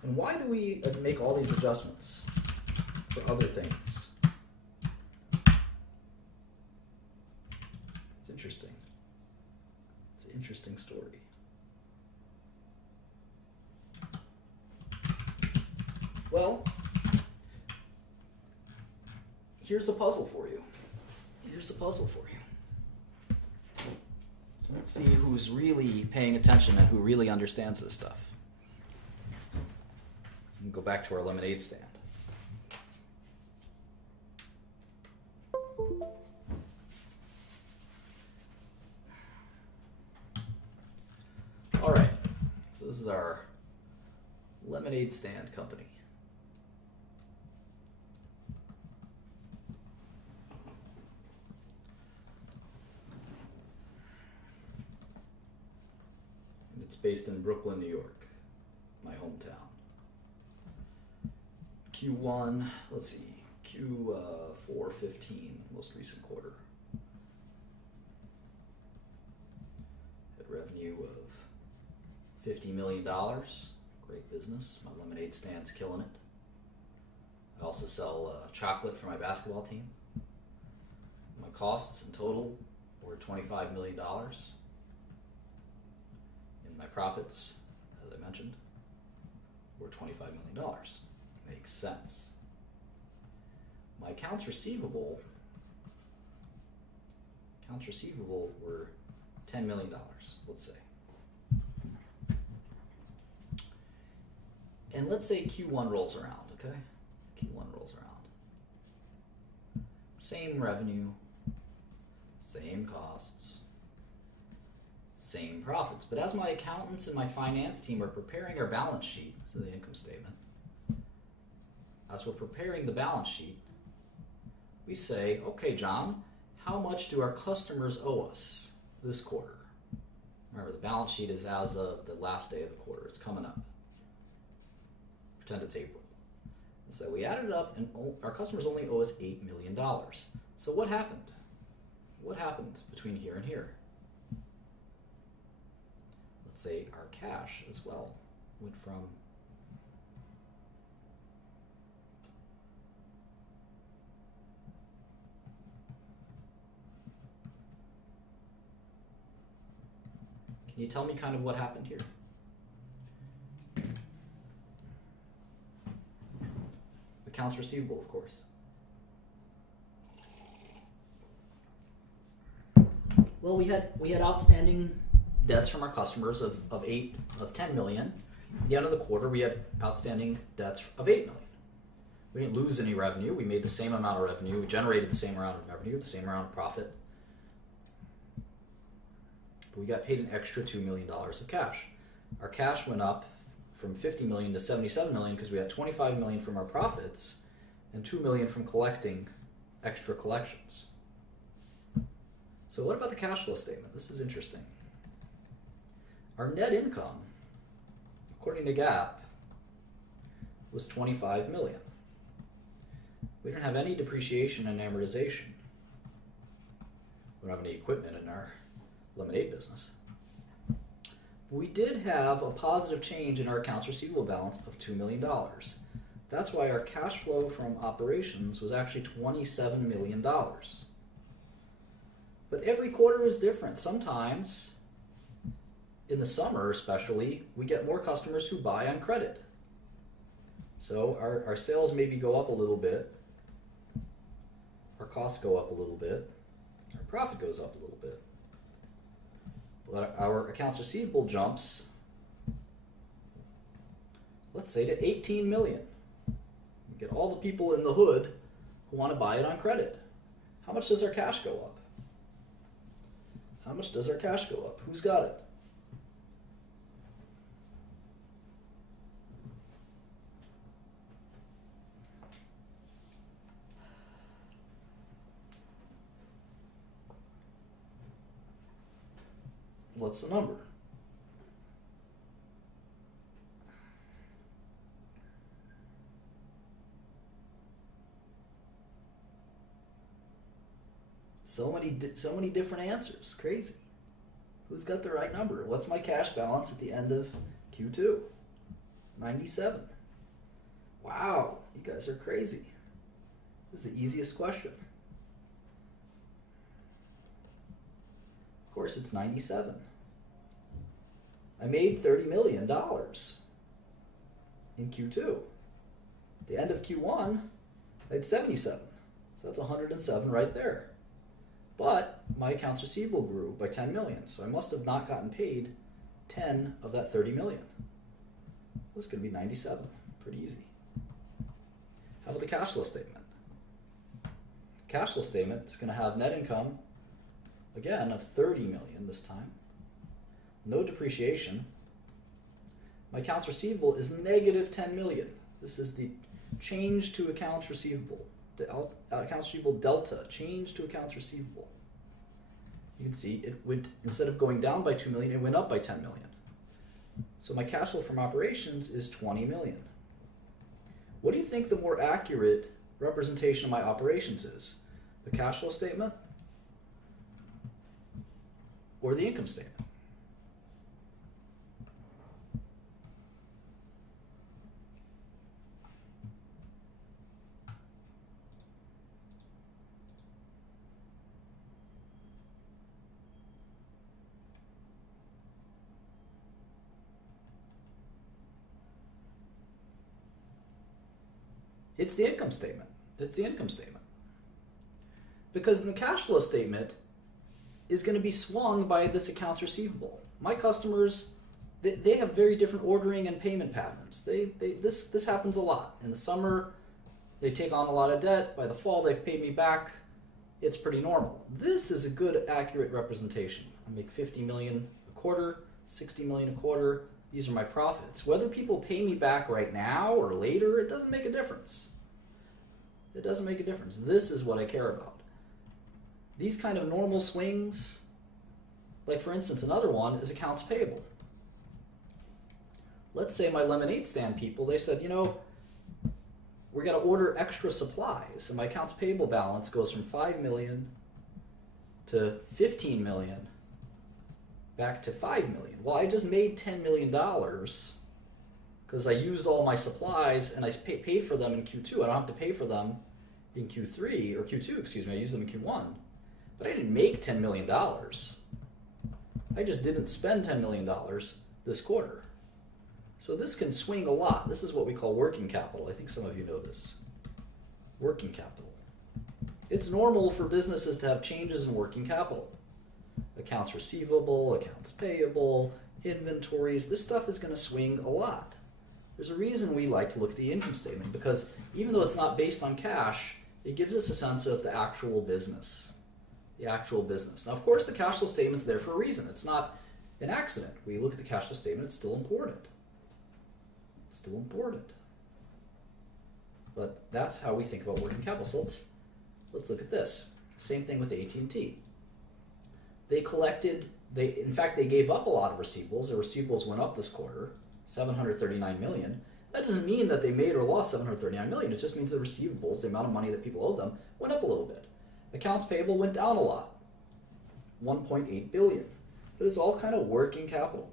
And why do we make all these adjustments for other things? It's interesting. It's an interesting story. Well, here's a puzzle for you. see who's really paying attention and who really understands this stuff. And go back to our lemonade stand. All right, so this is our lemonade stand company. And it's based in Brooklyn, New York, my hometown. Q1, let's see, Q4 15, most recent quarter. Had revenue of $50 million. Great business. My lemonade stand's killing it. I also sell chocolate for my basketball team. My costs in total were $25 million. And my profits, as I mentioned, were $25 million. Makes sense. My accounts receivable were $10 million, let's say. And let's say Q1 rolls around, okay? Q1 rolls around. Same revenue, same costs, same profits. But as my accountants and my finance team are preparing our balance sheet, so the income statement, as we're preparing the balance sheet, we say, okay, John, how much do our customers owe us this quarter? Remember, the balance sheet is as of the last day of the quarter. It's coming up. Pretend it's April. So we added it up, and our customers only owe us $8 million. So what happened? What happened between here and here? Let's say our cash as well went from Can you tell me kind of what happened here? Accounts receivable, of course. Well, we had outstanding debts from our customers of 10 million. At the end of the quarter, we had outstanding debts of 8 million. We didn't lose any revenue. We made the same amount of revenue. We generated the same amount of revenue, the same amount of profit. But we got paid an extra $2 million of cash. Our cash went up from 50 million to 77 million because we had 25 million from our profits and 2 million from collecting extra collections. So what about the cash flow statement? This is interesting. Our net income, according to GAAP, was 25 million. We didn't have any depreciation and amortization. We don't have any equipment in our lemonade business. We did have a positive change in our accounts receivable balance of $2 million. That's why our cash flow from operations was actually $27 million. But every quarter is different. Sometimes, in the summer especially, we get more customers who buy on credit. So our sales maybe go up a little bit, our costs go up a little bit, our profit goes up a little bit. But our accounts receivable jumps, let's say, to 18 million. We get all the people in the hood who want to buy it on credit. How much does our cash go up? How much does our cash go up? Who's got it? What's the number? So many different answers. Crazy. Who's got the right number? What's my cash balance at the end of Q2? 97. Wow, you guys are crazy. This is the easiest question. Of course, it's 97. I made $30 million in Q2. At the end of Q1, I had 77. So that's 107 right there. But my accounts receivable grew by 10 million, so I must have not gotten paid 10 of that 30 million. That's going to be 97. Pretty easy. How about the cash flow statement? Cash flow statement is going to have net income, again, of 30 million this time. No depreciation. My accounts receivable is negative 10 million. This is the change to accounts receivable. The accounts receivable delta, change to accounts receivable. You can see it went, instead of going down by 2 million, it went up by 10 million. So my cash flow from operations is 20 million. What do you think the more accurate representation of my operations is? The cash flow statement or the income statement? It's the income statement. It's the income statement. Because the cash flow statement is going to be swung by this accounts receivable. My customers, they have very different ordering and payment patterns. This happens a lot. In the summer, they take on a lot of debt. By the fall, they've paid me back. It's pretty normal. This is a good, accurate representation. I make 50 million a quarter, 60 million a quarter. These are my profits. Whether people pay me back right now or later, it doesn't make a difference. It doesn't make a difference. This is what I care about. These kind of normal swings, like for instance, another one is accounts payable. Let's say my lemonade stand people, they said, you know, we're going to order extra supplies, and my accounts payable balance goes from 5 million to 15 million back to 5 million. Well, I just made $10 million because I used all my supplies and I paid for them in Q2. I don't have to pay for them in Q3 or Q2, excuse me. I used them in Q1. But I didn't make $10 million. I just didn't spend $10 million this quarter. So this can swing a lot. This is what we call working capital. I think some of you know this. Working capital. It's normal for businesses to have changes in working capital. Accounts receivable, accounts payable, inventories. This stuff is going to swing a lot. There's a reason we like to look at the income statement, because even though it's not based on cash, it gives us a sense of the actual business. The actual business. Now, of course, the cash flow statement's there for a reason. It's not an accident. We look at the cash flow statement, it's still important. It's still important. But that's how we think about working capital. So let's look at this. Same thing with AT&T. In fact, they gave up a lot of receivables. Their receivables went up this quarter, 739 million. That doesn't mean that they made or lost 739 million. It just means the receivables, the amount of money that people owe them, went up a little bit. Accounts payable went down a lot, 1.8 billion. But it's all kind of working capital.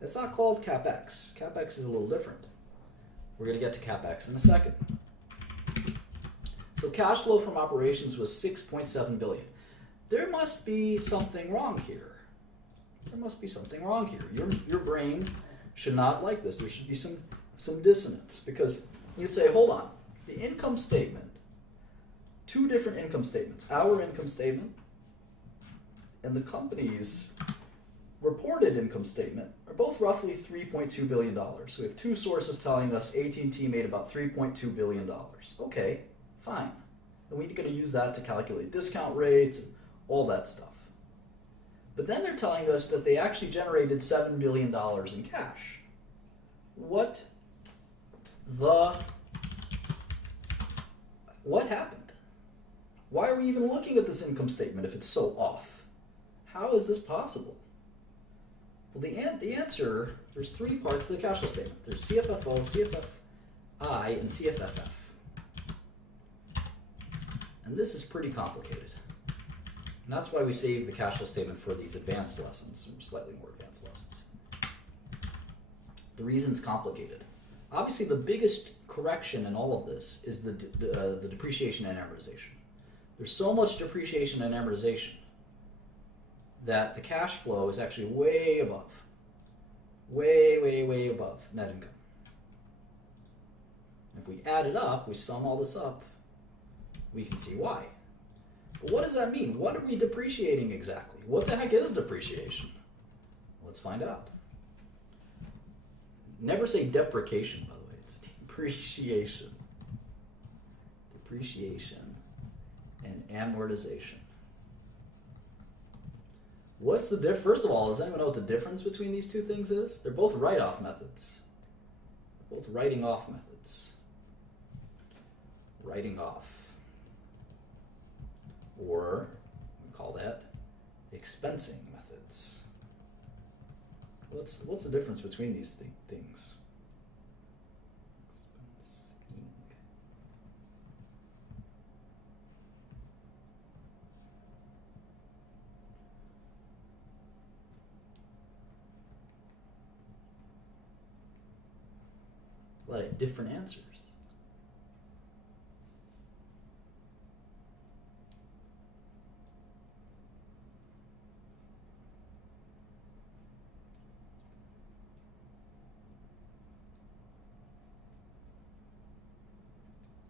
It's not called CapEx. CapEx is a little different. We're going to get to CapEx in a second. So cash flow from operations was 6.7 billion. There must be something wrong here. There must be something wrong here. Your brain should not like this. There should be some dissonance, because you'd say, hold on, the income statement, two different income statements, our income statement and the company's reported income statement are both roughly $3.2 billion. So we have two sources telling us AT&T made about $3.2 billion. Okay, fine. And we're going to use that to calculate discount rates and all that stuff. But then they're telling us that they actually generated $7 billion in cash. What happened? Why are we even looking at this income statement if it's so off? How is this possible? Well, the answer, there's three parts to the cash flow statement. There's CFFO, CFFI, and CFFF. And this is pretty complicated. And that's why we save the cash flow statement for these advanced lessons, slightly more advanced lessons. The reason's complicated. Obviously, the biggest correction in all of this is the depreciation and amortization. There's so much depreciation and amortization that the cash flow is actually way above, way above net income. If we add it up, we sum all this up, we can see why. What does that mean? What are we depreciating exactly? What the heck is depreciation? Let's find out. Never say depreciation, by the way. It's depreciation. Depreciation and amortization. What's the difference? First of all, does anyone know what the difference between these two things is? They're both write-off methods. Both writing off methods. Writing off. Or we call that expensing methods. What's the difference between these things? Expensing. A lot of different answers.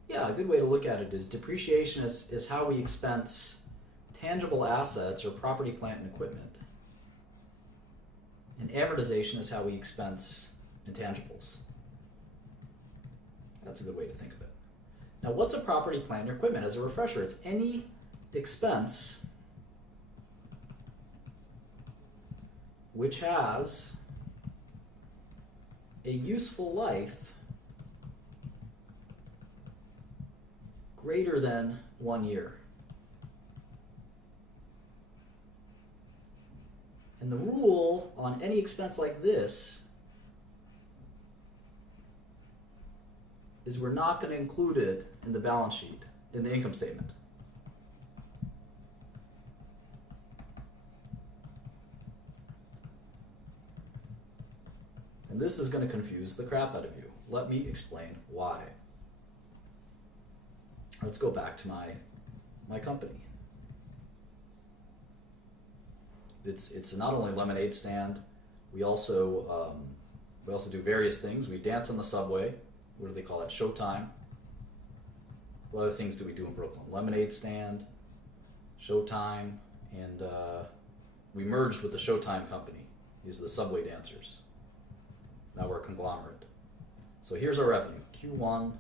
Yeah, a good way to look at it is depreciation is how we expense tangible assets or property, plant, and equipment. And amortization is how we expense intangibles. That's a good way to think of it. Now, what's a property, plant, or equipment? As a refresher, it's any expense which has a useful life greater than 1 year. And the rule on any expense like this is we're not going to include it in the balance sheet, in the income statement. And this is going to confuse the crap out of you. Let me explain why. Let's go back to my company. It's not only a lemonade stand. We also do various things. We dance on the subway. What do they call that? Showtime. What other things do we do in Brooklyn? Lemonade stand, Showtime, and we merged with the Showtime company. These are the subway dancers. Now we're a conglomerate. So here's our revenue: Q1,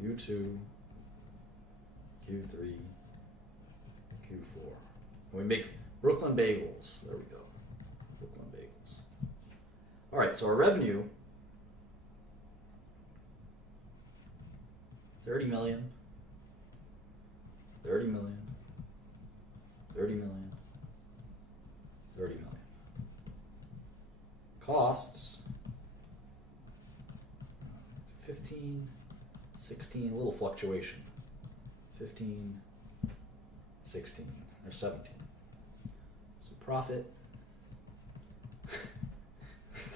Q2, Q3, Q4. And we make Brooklyn bagels. There we go. Brooklyn bagels. All right, so our revenue, 30 million, 30 million, 30 million, 30 million. Costs, 15, 16, a little fluctuation. 15, 16, or 17. So profit,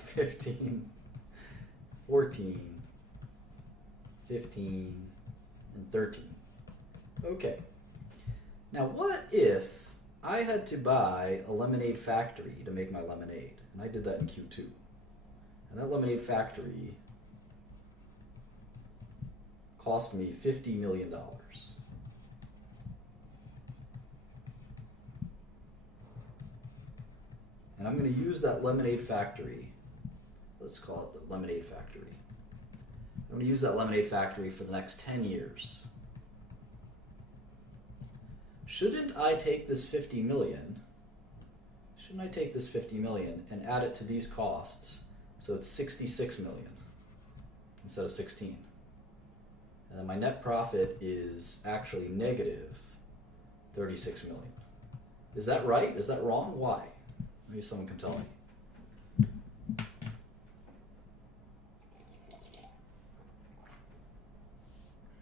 15, 14, 15, and 13. Okay. Now what if I had to buy a lemonade factory to make my lemonade? And I did that in Q2. And that lemonade factory cost me $50 million. And I'm going to use that lemonade factory. Let's call it the lemonade factory. I'm going to use that lemonade factory for the next 10 years. Shouldn't I take this 50 million? Shouldn't I take this 50 million and add it to these costs so it's 66 million instead of 16? And then my net profit is actually negative 36 million. Is that right? Is that wrong? Why? Maybe someone can tell me.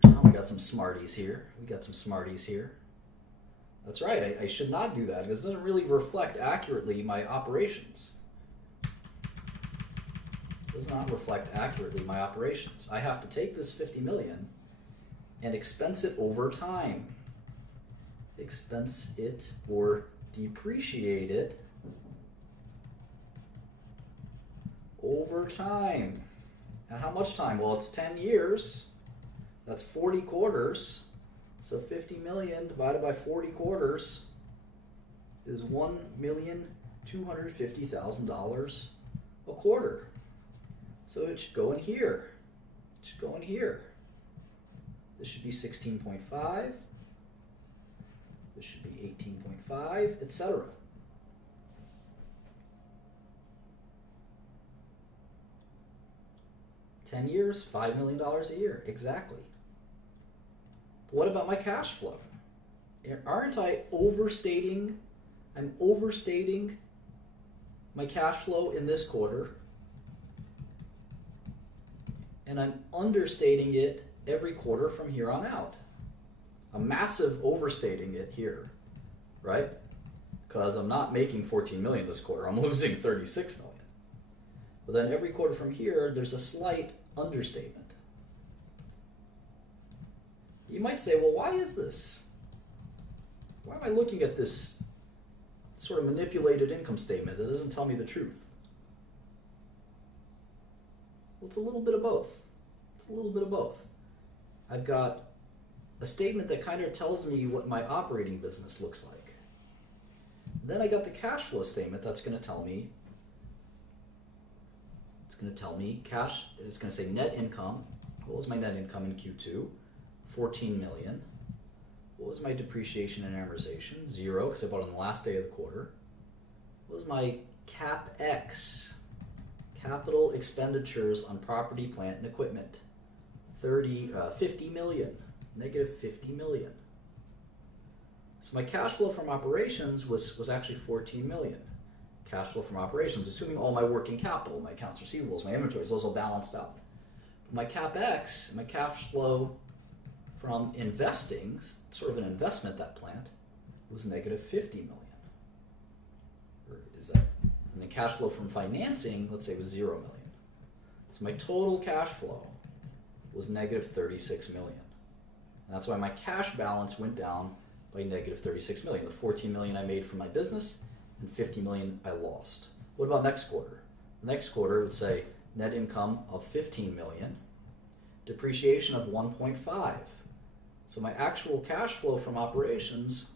Oh, we got some smarties here. That's right, I should not do that because it doesn't really reflect accurately my operations. It does not reflect accurately my operations. I have to take this 50 million and expense it over time. Expense it or depreciate it over time. And how much time? Well, it's 10 years. That's 40 quarters. So 50 million divided by 40 quarters is $1,250,000 a quarter. So it should go in here. It should go in here. This should be 16.5. This should be 18.5, etc. $10 years, $5 million a year, exactly. But what about my cash flow? Aren't I overstating? I'm overstating my cash flow in this quarter, and I'm understating it every quarter from here on out. I'm massive overstating it here, right? Because I'm not making 14 million this quarter, I'm losing 36 million. But then every quarter from here, there's a slight understatement. You might say, well, why is this? Why am I looking at this sort of manipulated income statement that doesn't tell me the truth? Well, it's a little bit of both. It's a little bit of both. I've got a statement that kind of tells me what my operating business looks like. Then I got the cash flow statement that's going to tell me, cash, it's going to say net income. What was my net income in Q2? 14 million. What was my depreciation and amortization? 0, because I bought on the last day of the quarter. What was my CapEx? Capital expenditures on property, plant, and equipment. 50 million. Negative 50 million. So my cash flow from operations was actually 14 million. Cash flow from operations, assuming all my working capital, my accounts receivables, my inventories, those all balanced out. But my CapEx, my cash flow from investing, sort of an investment, that plant, was negative 50 million. Or is that? And the cash flow from financing, let's say, was 0 million. So my total cash flow was negative 36 million. And that's why my cash balance went down by negative 36 million. The 14 million I made from my business and 50 million I lost. What about next quarter? The next quarter would say net income of 15 million, depreciation of 1.5. So my actual cash flow from operations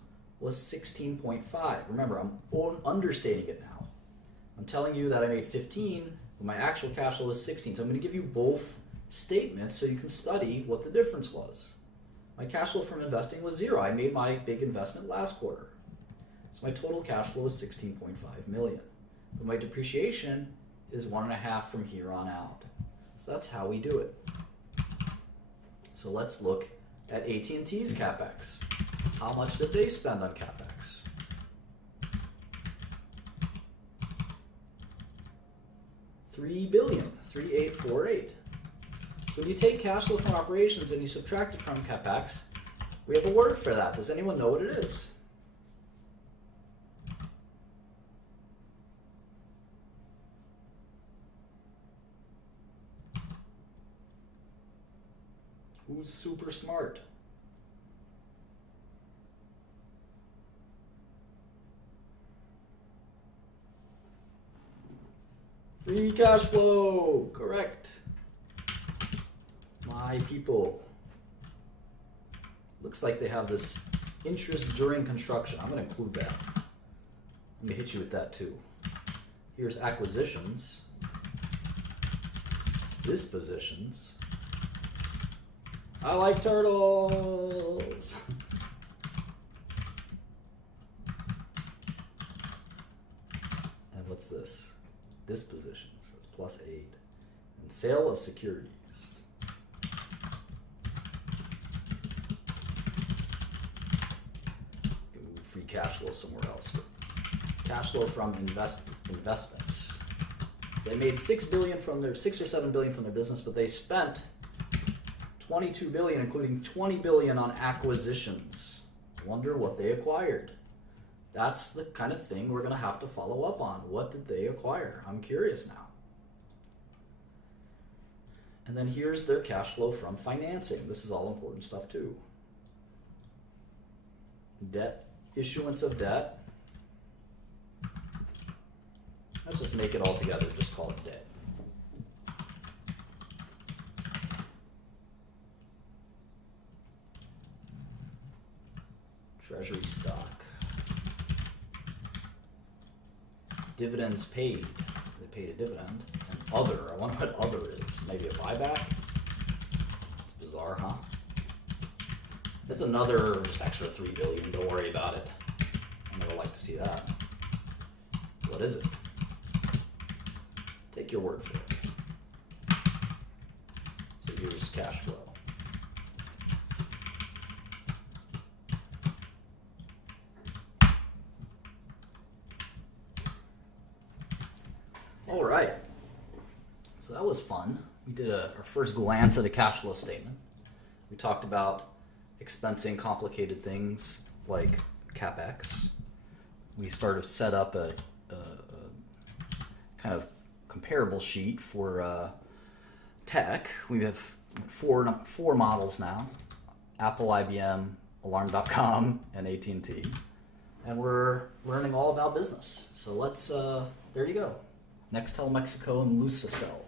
was 16.5. Remember, I'm understating it now. I'm telling you that I made 15, but my actual cash flow was 16. So I'm going to give you both statements so you can study what the difference was. My cash flow from investing was 0. I made my big investment last quarter. So my total cash flow was 16.5 million. But my depreciation is 1.5 from here on out. So that's how we do it. So let's look at AT&T's CapEx. How much did they spend on CapEx? $3 billion, 3,848. So when you take cash flow from operations and you subtract it from CapEx, we have a word for that. Does anyone know what it is? Who's super smart? Free cash flow, correct. My people. Looks like they have this interest during construction. I'm going to include that. I'm going to hit you with that too. Here's acquisitions, dispositions. I like turtles. And what's this? Dispositions. That's plus 8. And sale of securities. You can move free cash flow somewhere else. Cash flow from investments. So they made 6 or 7 billion from their business, but they spent 22 billion, including 20 billion on acquisitions. Wonder what they acquired. That's the kind of thing we're going to have to follow up on. What did they acquire? I'm curious now. And then here's their cash flow from financing. This is all important stuff too. Debt, issuance of debt. Let's just make it all together, just call it debt. Treasury stock. Dividends paid. They paid a dividend. And other. I wonder what other is. Maybe a buyback? It's bizarre, huh? That's another just extra $3 billion. Don't worry about it. I never like to see that. What is it? Take your word for it. So here's cash flow. All right. So that was fun. We did our first glance at a cash flow statement. We talked about expensing complicated things like CapEx. We started to set up a kind of comparable sheet for tech. We have four models now: Apple, IBM, Alarm.com, and AT&T. And we're learning all about business. So let's, there you go. Nextel Mexico and Lucicell.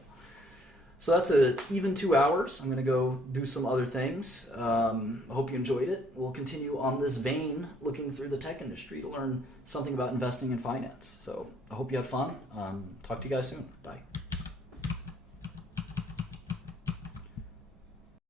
So that's an even 2 hours. I'm going to go do some other things. I hope you enjoyed it. We'll continue on this vein, looking through the tech industry to learn something about investing in finance. So I hope you had fun. Talk to you guys soon. Bye.